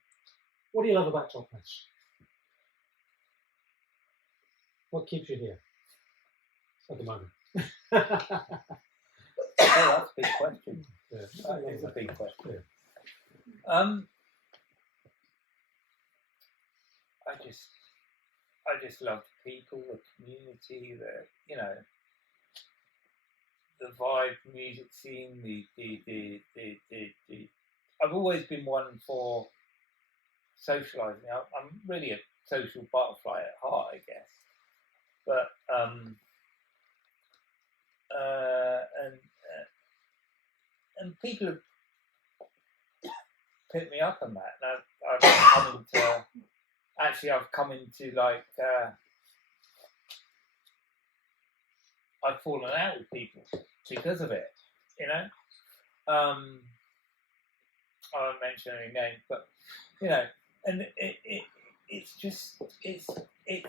what do you love about Totnes? What keeps you here at the moment? that's a big question. Yeah. That is a big question. Yeah. I just love the people, the community, the vibe, music scene, the I've always been one for socialising. I'm really a social butterfly at heart, I guess. But and people have picked me up on that. And I've come into I've fallen out with people because of it. I won't mention any names, but and it's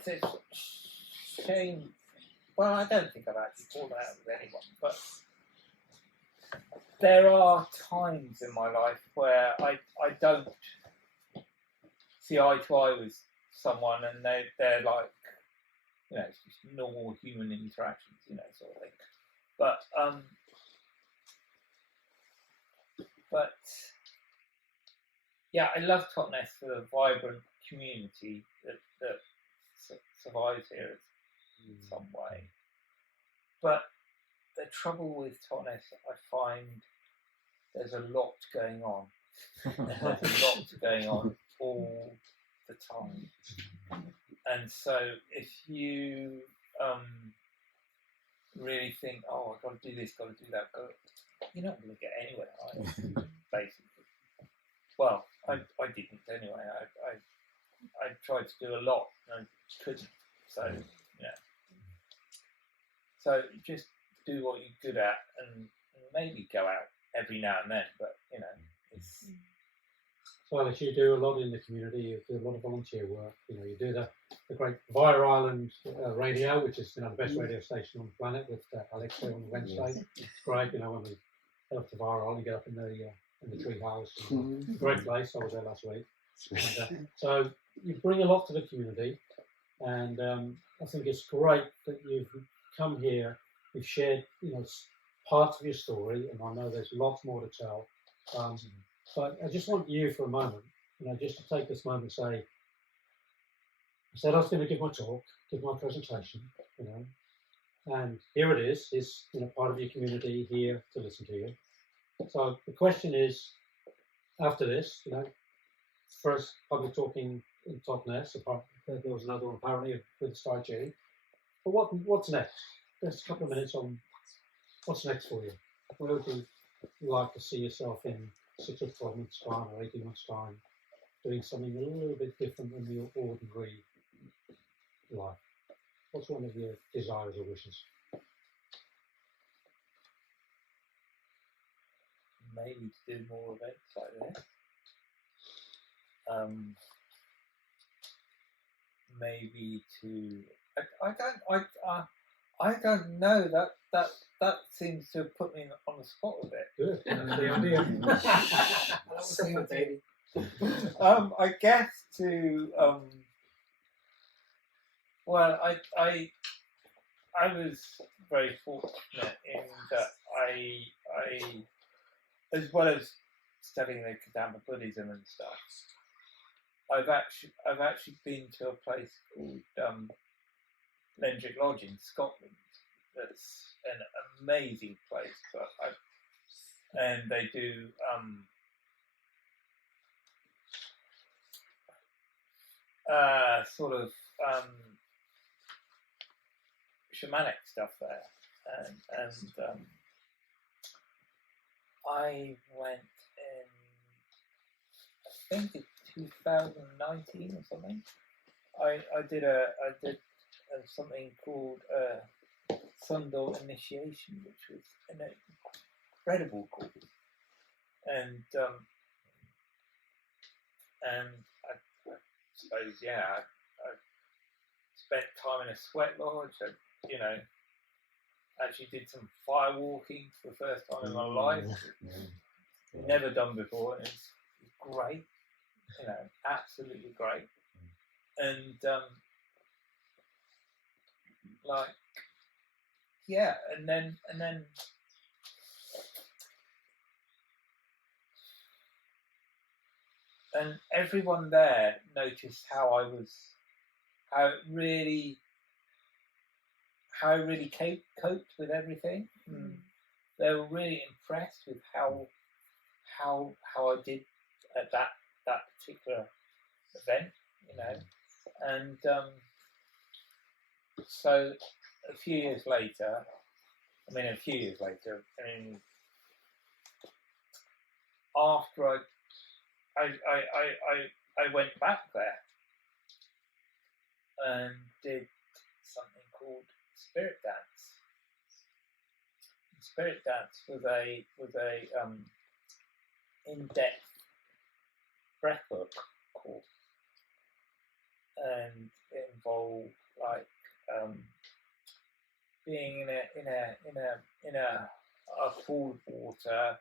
a shame. Well, I don't think I've actually fallen out with anyone, but there are times in my life where I don't see eye to eye with someone, and they're like, it's just normal human interactions, sort of thing. But yeah, I love Totnes for the vibrant community that survives here in some way. But the trouble with Totnes, I find there's a lot going on. There's a lot going on all the time. And so if you really think, I've got to do this, got to do that, you're not going to get anywhere, are you? Basically. Well, I didn't anyway. I tried to do a lot and I couldn't. So, So just do what you're good at and maybe go out every now and then, but, it's... So Alex, you do a lot in the community. You do a lot of volunteer work. You do the great Vire Island radio, which is the best radio station on the planet, with Alex there on the Wednesday. It's great. When we head up to Vire Island, get up in the tree house. Great place. I was there last week. And, so you bring a lot to the community, and I think it's great that you've come here. You've shared, parts of your story, and I know there's lots more to tell. But I just want you for a moment, just to take this moment and say, I said I was going to give my talk, give my presentation, and here it is. It's part of your community here to listen to you. So the question is, after this, first public talking in Totnes, there was another one apparently with Sky G. But what's next? Just a couple of minutes on what's next for you. Where would you like to see yourself in 6 or 12 months' time or 18 months' time, doing something a little bit different than your ordinary life? What's one of your desires or wishes? Maybe to do more events like this. Maybe to... I don't know. That seems to have put me on the spot a bit. Good. That's the idea. I guess to well, I was very fortunate in that I as well as studying the Kadamba Buddhism and stuff, I've actually been to a place called Legend Lodge in Scotland. That's an amazing place. And they do sort of shamanic stuff there, and I went in, I think in 2019 or something. I did something called Sundor Initiation, which was an incredible course, and I suppose I spent time in a sweat lodge. Actually did some fire walking for the first time in my life. Never done before, and it's great. Absolutely great. And and then and everyone there noticed how I really coped with everything. They were really impressed with how I did at that particular event, and so a few years later, after I went back there and did something called Spirit Dance. Spirit Dance was a in-depth breathwork course, and it involved being in a pool of water,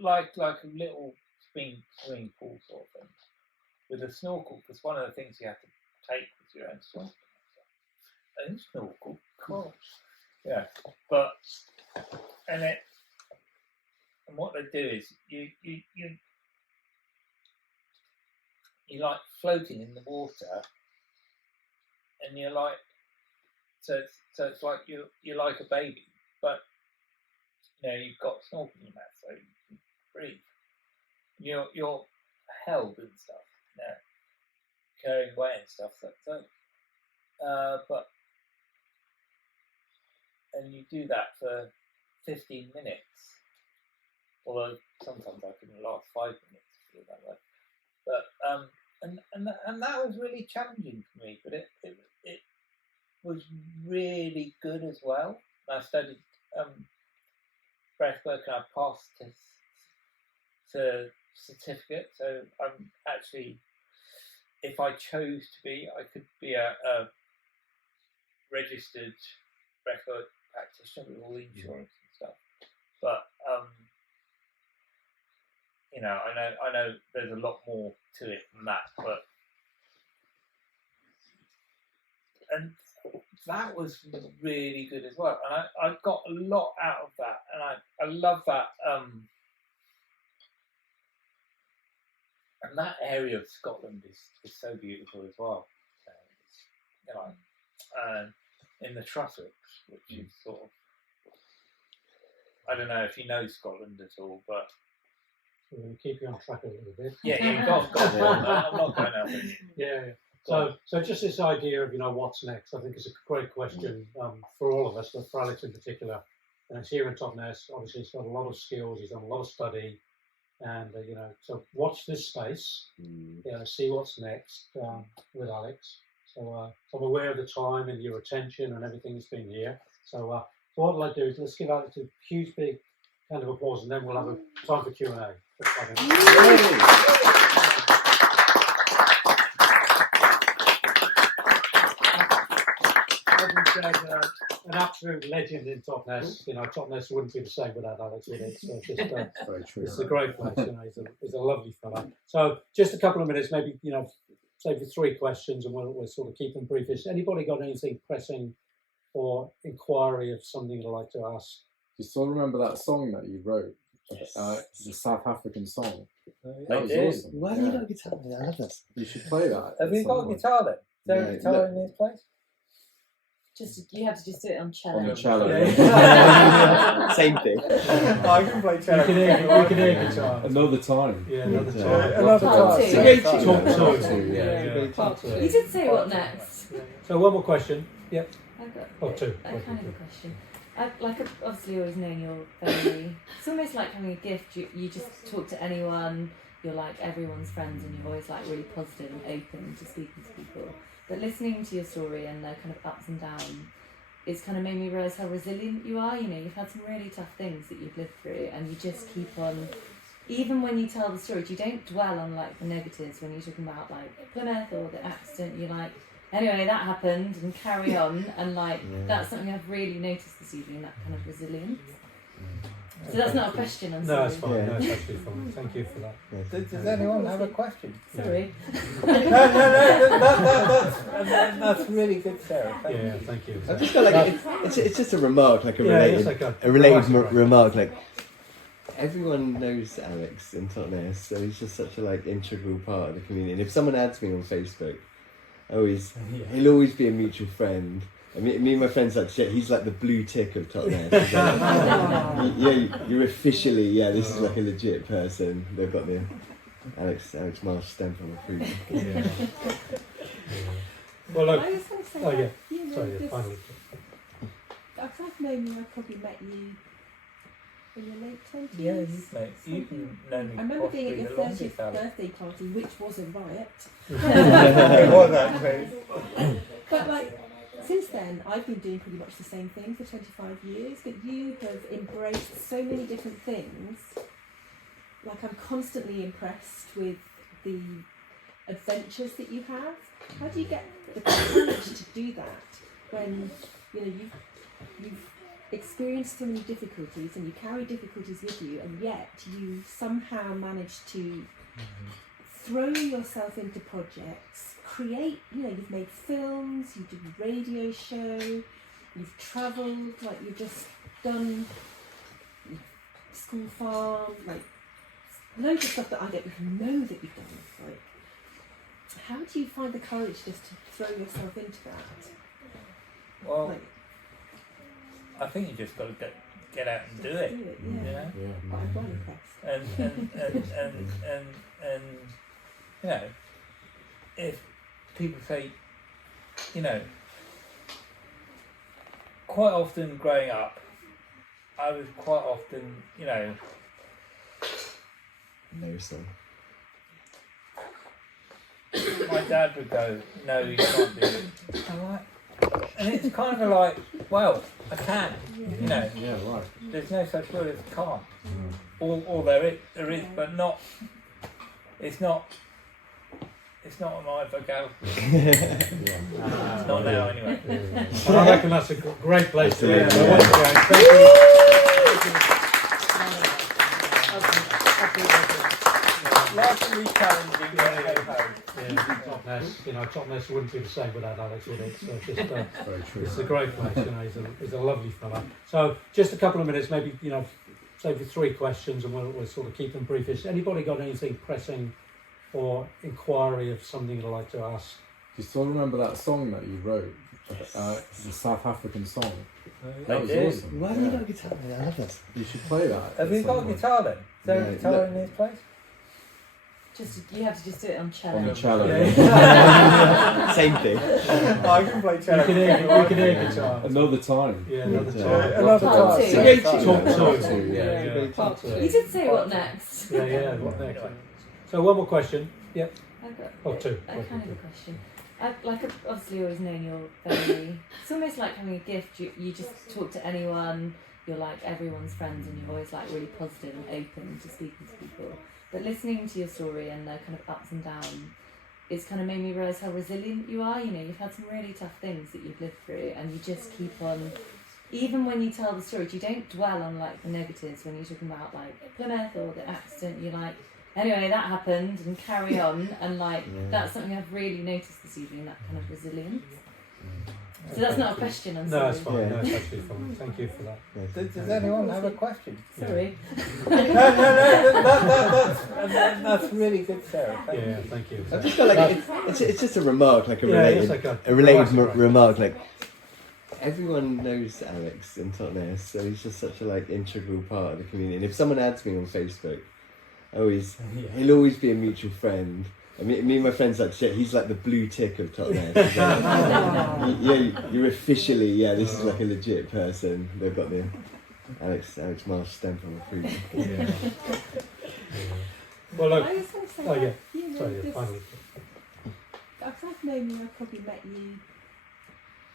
like a little swimming pool sort of thing, with a snorkel. Because one of the things you have to take was your own snorkel. Own snorkel, gosh, yeah. But and what they do is you like floating in the water, and you're like, so it's like you're like a baby, but you've got snorkel in your mouth, so you can breathe. You're held and stuff, carrying away and stuff. And you do that for 15 minutes, although sometimes I can last 5 minutes, put it that way. But and that was really challenging for me, but it was really good as well. I studied breathwork, and I passed to certificate. So I'm actually, if I chose to be, I could be a registered breathwork practitioner with all the insurance and stuff. But I know there's a lot more to it than that, and that was really good as well, and I got a lot out of that, and I love that, and that area of Scotland is so beautiful as well. And in the Trossachs, which is sort of, I don't know if you know Scotland at all, but we're going to keep you on track a little bit. Yeah, go on. I'm not going out there. Yeah. So just this idea of what's next, I think is a great question for all of us, but for Alex in particular. And it's here in Totnes. Obviously, he's got a lot of skills. He's done a lot of study, and so watch this space. See what's next with Alex. So I'm aware of the time and your attention and everything that's been here. So what I'd like to do is let's give Alex a huge big kind of applause, and then we'll have a time for Q&A. An absolute legend in Totnes. Totnes wouldn't be the same without Alex, would it? So it's a great place. He's a lovely fellow. So just a couple of minutes, maybe save you 3 questions, and we'll sort of keep them brief. Has anybody got anything pressing or inquiry of something you'd like to ask? Do you still remember that song that you wrote? Yes. The South African song. That was awesome. Why have you got a guitar? I love this. You should play that. Have you got a guitar then? Is there a guitar in this place? You have to just do it on cello. On the cello. Yeah. Same thing. I can play We cello. can hear guitar. Another time. Yeah, another Yeah. time. Another Part time. two. Great Talk two. Yeah. Part two. You did say what next? So one more question. Yep. I've got Oh, two. a kind of a question. I've obviously always known you're very. It's almost like having a gift. You just talk to anyone. You're like everyone's friends, and you're always like really positive and open to speaking to people. But listening to your story and the kind of ups and downs, it's kind of made me realise how resilient you are. You know, you've had some really tough things that you've lived through, and you just keep on. Even when you tell the stories, you don't dwell on like the negatives. When you're talking about like Plymouth or the accident, you're like, anyway, that happened, and carry on. And like that's something I've really noticed this evening. That kind of resilience. So that's not a question. I'm No, sorry. it's fine. No, it's actually fine. Thank you for that. Does anyone have a question? Sorry. That's really good, Sarah. Thank Yeah, you. thank you. I just feel like it's just a remark, like a Yeah, related, it's like a related right. remark. Like everyone knows Alex in Totnes, so he's just such a like integral part of the community. And if someone adds me on Facebook, he'll always be a mutual friend. And me and my friends like to say he's like the blue tick of Totnes. You're officially this is like a legit person. They've got the Alex Marsh stamp on approval. Yeah. Well, look. I just want to say, Oh, yeah. you know, Sorry, this, finally. I've known you, I've probably met you in your late 20s. Yeah, you've known me. I remember being at your possibly the 30th longest, Alex. birthday party, which was a riot. It was actually. But like, since then, I've been doing pretty much the same thing for 25 years, but you have embraced so many different things. Like, I'm constantly impressed with the adventures that you have. How do you get the courage to do that when, you know, you've experienced so many difficulties and you carry difficulties with you, and yet you somehow manage to throw yourself into projects, create, you know, you've made films, you did a radio show, you've travelled, like you've just done school farm, like loads of stuff that I don't even know that you've done. Like, how do you find the courage just to throw yourself into that? Well, Like, I think you just got to get out and do it. yeah. You know? But I'm well impressed. And you know, if people say, you know, quite often growing up, I was quite often, you know, No son. my dad would go, no, you can't do it. I'm like, and it's kind of like, well, I can, you know. Yeah, right. There's no such word as can't. Or there is, but not. It's not on my vocabulary. It's not now anyway. Well, I reckon that's a great place to end. Yeah. Once again, thank you. Life's really challenging when I go home. Yeah, Totnes, you know, Totnes wouldn't be the same without Alex, would it? So it's just, Very true. it's a great place, you know, he's a lovely fella. So just a couple of minutes, maybe, you know, save you 3 questions and we'll sort of keep them brief. Has anybody got anything pressing or inquiry of something you'd like to ask? Do you still remember that song that you wrote? The South African song. That I was do. awesome. Why have you got a guitar? I love that. You should play that. Have you at got some a point. guitar then? Is there a No, guitar no. in this place? You have to just do it on cello. On the cello. Yeah. Same thing. I can play We cello. can hear guitar. Another time. Yeah, another Yeah. time. Another Part time. two. Great Talk two. Yeah. Yeah. Part two. You did say what next? Yeah, what next? So one more question. Yep. I've got Oh, 2. a kind of a question. I've obviously always known you're very. It's almost like having a gift. You just talk to anyone. You're like everyone's friends, and you're always like really positive and open to speaking to people. But listening to your story and the kind of ups and downs, it's kind of made me realise how resilient you are. You know, you've had some really tough things that you've lived through, and you just keep on. Even when you tell the stories, you don't dwell on like the negatives. When you're talking about like Plymouth or the accident, you're like, anyway, that happened, and carry on. And like that's something I've really noticed this evening. That kind of resilience. So that's not a question. I'm sorry. No, it's fine. Yeah. No, it's actually fine. Thank you for that. Does anyone have a question? Sorry. That's really good, Sarah. Thank Yeah, you. thank you. I just feel like it's just a remark, like a Yeah, related, it's like a related classic, right? remark. Like everyone knows Alex in Totnes, so he's just such a like integral part of the community. And if someone adds me on Facebook, he'll always be a mutual friend. I mean, me and my friends like shit. He's like the blue tick of Totnes. You're officially this is like a legit person. They've got the Alex Marsh stamp on approval. Yeah. Well, look. I was going to say, Oh yeah. you know, Sorry, this, finally. I've known you, I've probably met you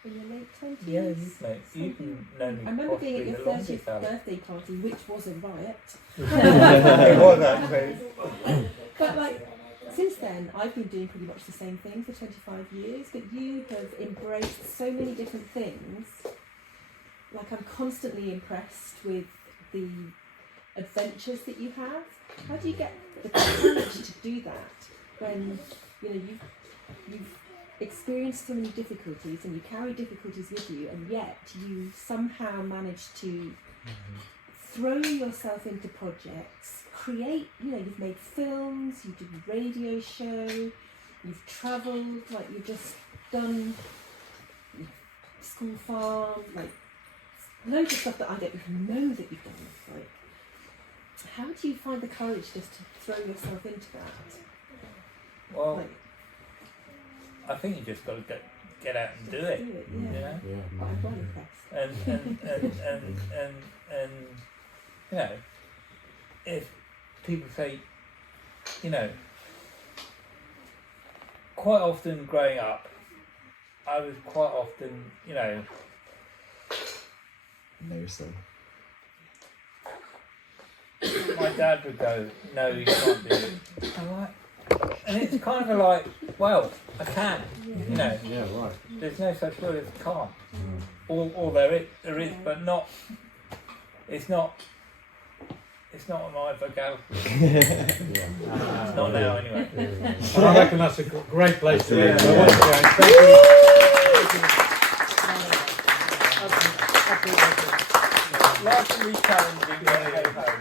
in your late 20s. Yeah, you've known me. I remember being at your possibly the longest, 30th Alex. birthday party, which was a riot. It was actually. But like, since then, I've been doing pretty much the same thing for 25 years, but you have embraced so many different things. Like, I'm constantly impressed with the adventures that you have. How do you get the courage to do that when, you know, you've experienced so many difficulties and you carry difficulties with you, and yet you somehow manage to throw yourself into projects, create, you know, you've made films, you did a radio show, you've travelled, like you've just done school farm, like loads of stuff that I don't even know that you've done. Like, how do you find the courage just to throw yourself into that? Well, Like, I think you just got to get out and do it. yeah. You know? But I'm well impressed. And you know, if people say, you know, quite often growing up, I was quite often, you know, No son. my dad would go, no, you can't do it. I'm like, and it's kind of like, well, I can, you know. Yeah, right. There's no such word as can't. Or there is, but not. It's not on my vocabulary. It's not now, anyway. And I reckon that's a great place to end. Yeah. So once again, thank you. Last week challenging.